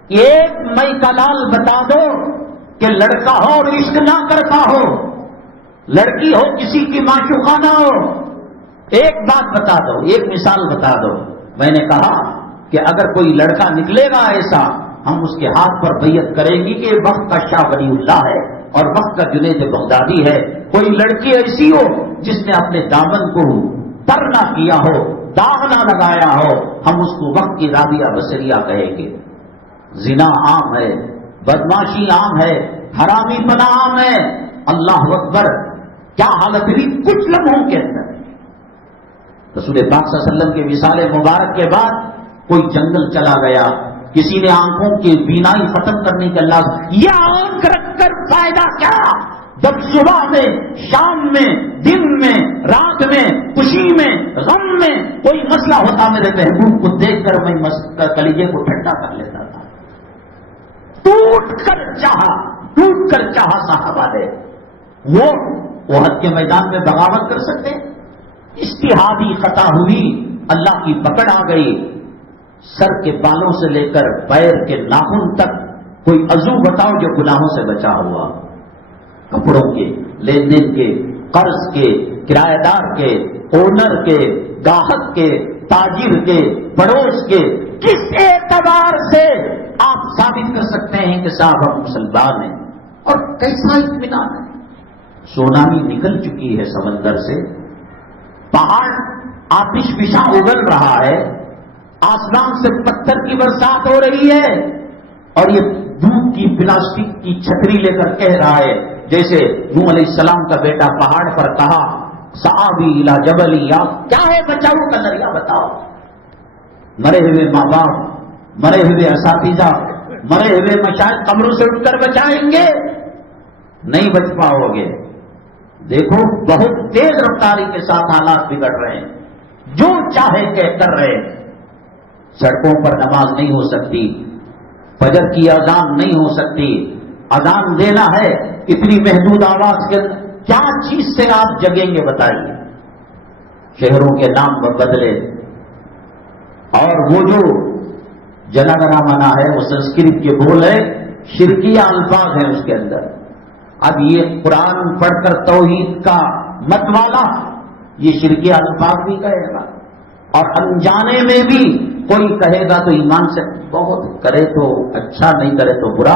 ایک مئی کا لال بتا دو کہ لڑکا ہو اور عشق نہ کرتا ہو، لڑکی ہو کسی کی معشوقہ نہ ہو، ایک بات بتا دو، ایک مثال بتا دو۔ میں نے کہا کہ اگر کوئی لڑکا نکلے گا ایسا، ہم اس کے ہاتھ پر بیعت کریں گی کہ وقت کا شاہ ولی اللہ ہے اور وقت کا جنید بغدادی ہے۔ کوئی لڑکی ایسی ہو جس نے اپنے دامن کو تر نہ کیا ہو، داغ نہ لگایا ہو، ہم اس کو وقت کی رابعہ بصریہ کہیں گے۔ زنا عام ہے، بدماشی عام ہے، حرامی پنا عام ہے، اللہ اکبر، کیا حالت ہوئی کچھ لمحوں کے اندر۔ رسول پاک صلی اللہ علیہ وسلم کے وصال مبارک کے بعد کوئی جنگل چلا گیا، کسی نے آنکھوں کی بینائی ختم کرنے کے اللہ، یہ آنکھ رکھ کر فائدہ کیا جب صبح میں، شام میں، دن میں، رات میں، خوشی میں، غم میں کوئی مسئلہ ہوتا، میرے محبوب کو دیکھ کر میں کلیجے کو ٹھنڈا کر لیتا تھا۔ ٹوٹ کر چاہا صحابہ نے، وہ احد کے میدان میں بغاوت کر سکتے، اجتہادی خطا ہوئی، اللہ کی پکڑ آ گئی، سر کے بالوں سے لے کر پیر کے ناخن تک کوئی عضو بتاؤ جو گناہوں سے بچا ہوا، کپڑوں کے، لین دین کے، قرض کے، کرایہ دار کے، اونر کے، گاہک کے، تاجر کے، پڑوس کے، کس اعتبار سے آپ ثابت کر سکتے ہیں کہ صاحب ہم مسلمان ہیں؟ اور کیسا اطمینان ہے، سونامی نکل چکی ہے سمندر سے، پہاڑ آتش فشاں اگل رہا ہے، آسمان سے پتھر کی برسات ہو رہی ہے، اور یہ دودھ کی پلاسٹک کی چھتری لے کر کہہ رہا ہے، جیسے نوح علیہ السلام کا بیٹا پہاڑ پر کہا صحابی الی جبلی، یا کیا ہے بچاؤ کا ذریعہ بتاؤ. مرے ہوئے ماں باپ، مرے ہوئے اساتذہ، مرے ہوئے مشائخ قبروں سے اٹھ کر بچائیں گے؟ نہیں بچ پاؤ گے. دیکھو بہت تیز رفتاری کے ساتھ حالات بگڑ رہے ہیں، جو چاہے کہ کر رہے ہیں. سڑکوں پر نماز نہیں ہو سکتی، فجر کی اذان نہیں ہو سکتی، اذان دینا ہے اتنی محدود آواز کے اندر، کیا چیز سے آپ جگیں گے بتائیے؟ شہروں کے نام بدلے، اور وہ جو جنگنا منا ہے وہ سنسکرت کے بول ہے، شرکیہ الفاظ ہیں اس کے اندر. اب یہ قرآن پڑھ کر توحید کا مت والا یہ شرکیہ الفاظ بھی کہے گا، اور انجانے میں بھی کوئی کہے گا تو ایمان سے بہت کرے تو اچھا، نہیں کرے تو برا.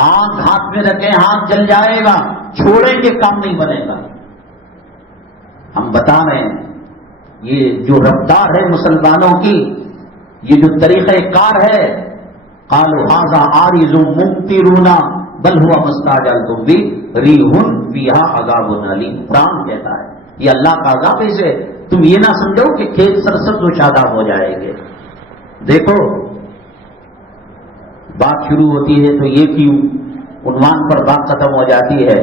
آنکھ ہاتھ میں رکھے ہاتھ جل جائے گا، چھوڑیں گے کام نہیں بنے گا. ہم بتا رہے ہیں یہ جو رفتار ہے مسلمانوں کی، یہ جو طریقہ کار ہے، قالوا ھذا عارض ممطرنا بل هو ما استعجلتم به ریح فیھا عذاب علیم. قرآن کہتا ہے یہ اللہ کا عذاب ہے، تم یہ نہ سمجھو کہ کھیت سرسبز و شاداب ہو جائیں گے. دیکھو بات شروع ہوتی ہے تو یہ کیوں عنوان پر بات ختم ہو جاتی ہے.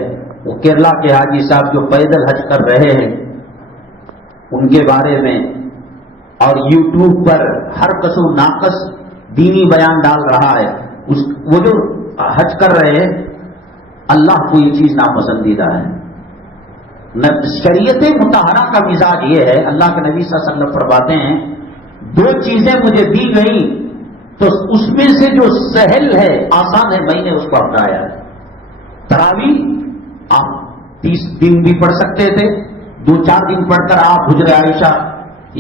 وہ کیرلا کے حاجی صاحب جو پیدل حج کر رہے ہیں ان کے بارے میں، اور یوٹیوب پر ہر قسم ناقص دینی بیان ڈال رہا ہے. وہ جو حج کر رہے ہیں، اللہ کو یہ چیز ناپسندیدہ ہے. شریعت مطہرہ کا مزاج یہ ہے، اللہ کے نبی صلی اللہ علیہ وسلم فرماتے ہیں دو چیزیں مجھے دی گئی تو اس میں سے جو سہل ہے، آسان ہے، میں نے اس کو اپنایا ہے. تراویح آپ 30 دن بھی پڑھ سکتے تھے، 2-4 دن پڑھ کر آپ حجر عائشہ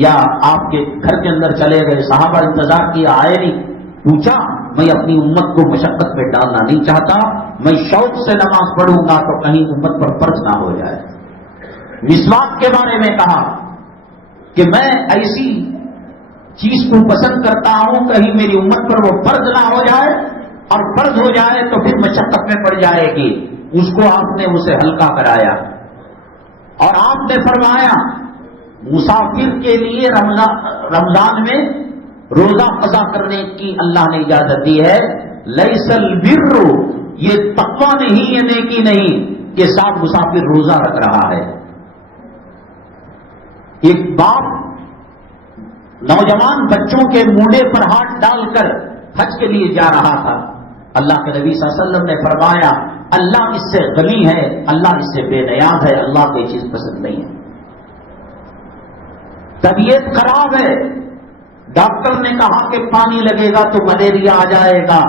یا آپ کے گھر کے اندر چلے گئے، صحابہ انتظار کیا، آئے نہیں، پوچھا میں اپنی امت کو مشقت میں ڈالنا نہیں چاہتا، میں شوق سے نماز پڑھوں گا تو کہیں امت پر فرض نہ ہو جائے. مسواک کے بارے میں کہا کہ میں ایسی چیز کو پسند کرتا ہوں کہیں میری امت پر وہ فرض نہ ہو جائے، اور فرض ہو جائے تو پھر مشقت میں پڑ جائے گی. اس کو آپ نے اسے ہلکا کرایا، اور آپ نے فرمایا مسافر کے لیے رمضان میں روزہ قضا کرنے کی اللہ نے اجازت دی ہے. لیس البر، یہ تقویٰ نہیں، یہ نیکی نہیں کہ ساتھ مسافر روزہ رکھ رہا ہے. ایک باپ نوجوان بچوں کے موڈے پر ہاتھ ڈال کر حج کے لیے جا رہا تھا. اللہ کے نبی صلی اللہ علیہ وسلم نے فرمایا اللہ اس سے غنی ہے، اللہ اس سے بے نیاز ہے، اللہ کو یہ چیز پسند نہیں ہے. طبیعت خراب ہے، ڈاکٹر نے کہا کہ پانی لگے گا تو ملیریا آ جائے گا،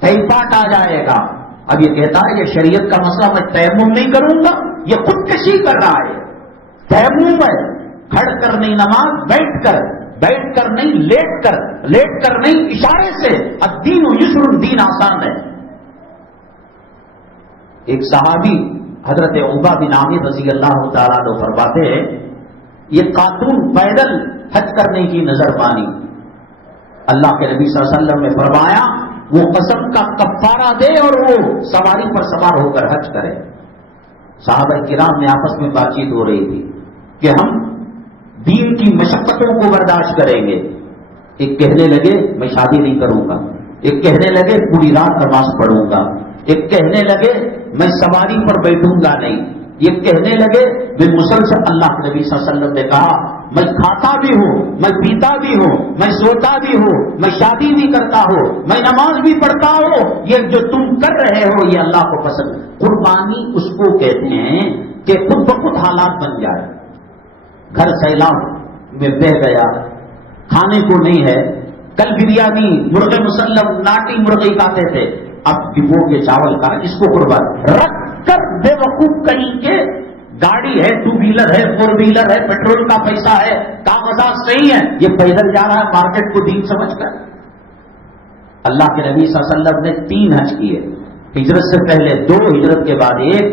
ٹائیفائڈ آ جائے گا. اب یہ کہتا ہے یہ شریعت کا مسئلہ، میں تیمم نہیں کروں گا، یہ خودکشی کر رہا ہے. تیمم ہے کھڑ کر نہیں نماز، بیٹھ کر نہیں، لیٹ کر نہیں، اشارے سے. الدین یسر، دین آسان ہے. ایک صحابی حضرت عقبہ بن عامر رضی اللہ تعالیٰ عنہ فرماتے ہیں یہ خاتون پیدل حج کرنے کی نظر مانی. اللہ کے نبی صلی اللہ علیہ وسلم نے فرمایا وہ قسم کا کفارہ دے اور وہ سواری پر سوار ہو کر حج کرے. صحابہ کرام میں آپس میں بات چیت ہو رہی تھی کہ ہم دین کی مشقتوں کو برداشت کریں گے. ایک کہنے لگے میں شادی نہیں کروں گا، ایک کہنے لگے پوری رات نماز پڑھوں گا، ایک کہنے لگے میں سواری پر بیٹھوں گا نہیں، یہ کہنے لگے میں مسلسل. اللہ کے نبی صلی اللہ علیہ وسلم نے کہا میں کھاتا بھی ہوں، میں پیتا بھی ہوں، میں سوتا بھی ہوں، میں شادی بھی کرتا ہوں، میں نماز بھی پڑھتا ہوں، یہ جو تم کر رہے ہو یہ اللہ کو پسند. قربانی اس کو کہتے ہیں کہ خود بخود حالات بن جائے. گھر سیلاب میں بہ گیا، کھانے کو نہیں ہے، کل بریانی مرغے مسلم ناٹی مرغی کھاتے تھے، اب ڈبو کے چاول کا اس کو قربان رکھ کر بے وقوف کہیں کہ گاڑی ہے، 2 ویلر ہے، 4 ویلر ہے، پیٹرول کا پیسہ ہے، کاغذات صحیح ہے، یہ پیدل جا رہا ہے مارکیٹ کو دین سمجھ کر. اللہ کے نبی صلی اللہ علیہ وسلم نے 3 حج کیے، ہجرت سے پہلے 2، ہجرت کے بعد 1.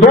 2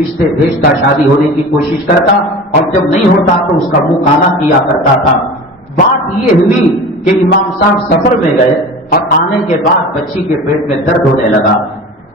رشتے بھیجتا، شادی ہونے کی کوشش کرتا، اور جب نہیں ہوتا تو اس کا منہ کالا کیا کرتا تھا۔ بات یہ ہوئی کہ امام صاحب سفر میں گئے اور آنے کے بعد بچی کے پیٹ میں درد ہونے لگا۔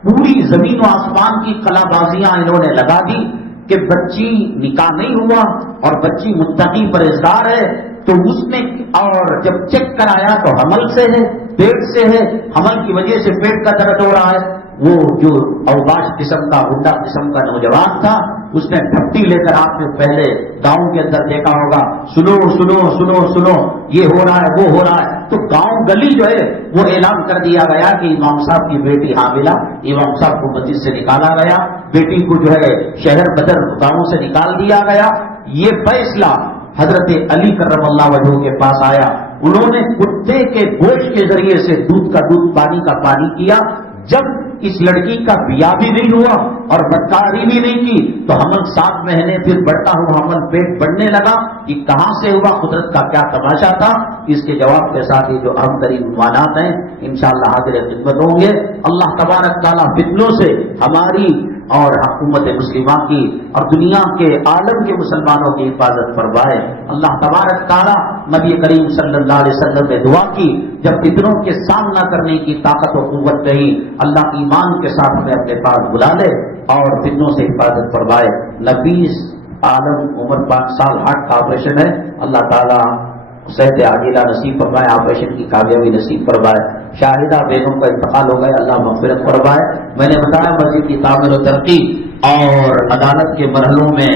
پوری زمین و آسمان کی قلا بازیاں انہوں نے لگا دی کہ بچی نکاح نہیں ہوا اور بچی متقی پرہیزگار ہے، تو اس نے اور جب چیک کرایا تو حمل سے ہے، پیٹ سے ہے، حمل کی وجہ سے پیٹ کا درد ہو رہا ہے۔ وہ جو اوباش قسم کا، غنڈا قسم کا نوجوان تھا، اس نے ڈھپٹی لے کر، آپ نے پہلے گاؤں کے اندر دیکھا ہوگا، سنو سنو سنو سنو یہ ہو رہا ہے وہ ہو رہا ہے، تو گاؤں گلی جو ہے وہ اعلان کر دیا گیا کہ امام صاحب کی بیٹی حاملہ، امام صاحب کو مسجد سے نکالا گیا، بیٹی کو جو ہے شہر بدر گاؤں سے نکال دیا گیا۔ یہ فیصلہ حضرت علی کرم اللہ وجہہ کے پاس آیا، انہوں نے کتے کے گوشت کے ذریعے سے دودھ کا دودھ، پانی کا پانی کیا۔ جب اس لڑکی کا بیاہ بھی نہیں ہوا اور بدکاری بھی نہیں کی تو حمل 7 مہینے پھر بڑھتا ہوا حمل پیٹ بڑھنے لگا۔ یہ کہاں سے ہوا، قدرت کا کیا تماشا تھا؟ اس کے جواب کے ساتھ یہ جو اہم ترین عنوانات ہیں انشاءاللہ حاضر خدمت ہوں گے۔ اللہ تبارک تعالیٰ فتنوں سے ہماری اور حکومت مسلمہ کی اور دنیا کے عالم کے مسلمانوں کی حفاظت فرمائے۔ اللہ تبارک تعالیٰ نبی کریم صلی اللہ علیہ وسلم نے دعا کی، جب فتنوں کے سامنا کرنے کی طاقت و قوت نہیں، اللہ ایمان کے ساتھ ہمیں اپنے پاس بلا لے اور فتنوں سے حفاظت فرمائے۔ 90 عالم عمر 5 سال ہارٹ کا آپریشن ہے، اللہ تعالیٰ صحت عاجلہ نصیب فرمائے، آپریشن کی کامیابی نصیب فرمائے۔ شاہدہ بیگم کا انتقال ہو گیا، اللہ مغفرت فرمائے۔ میں نے بتایا مسجد کی تعمیر و ترقی اور عدالت کے مرحلوں میں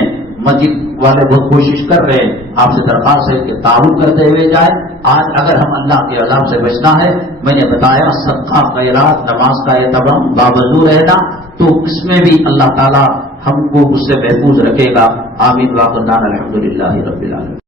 مسجد والے بہت کوشش کر رہے ہیں، آپ سے درخواست ہے کہ تعاون کرتے ہوئے جائیں۔ آج اگر ہم اللہ کے عذاب سے بچنا ہے، میں نے بتایا صدقہ، خیرات، نماز کا اہتمام، باوضو رہنا، تو اس میں بھی اللہ تعالیٰ ہم کو اس سے محفوظ رکھے گا۔ آمین واقع الحمدللہ رب العالمین۔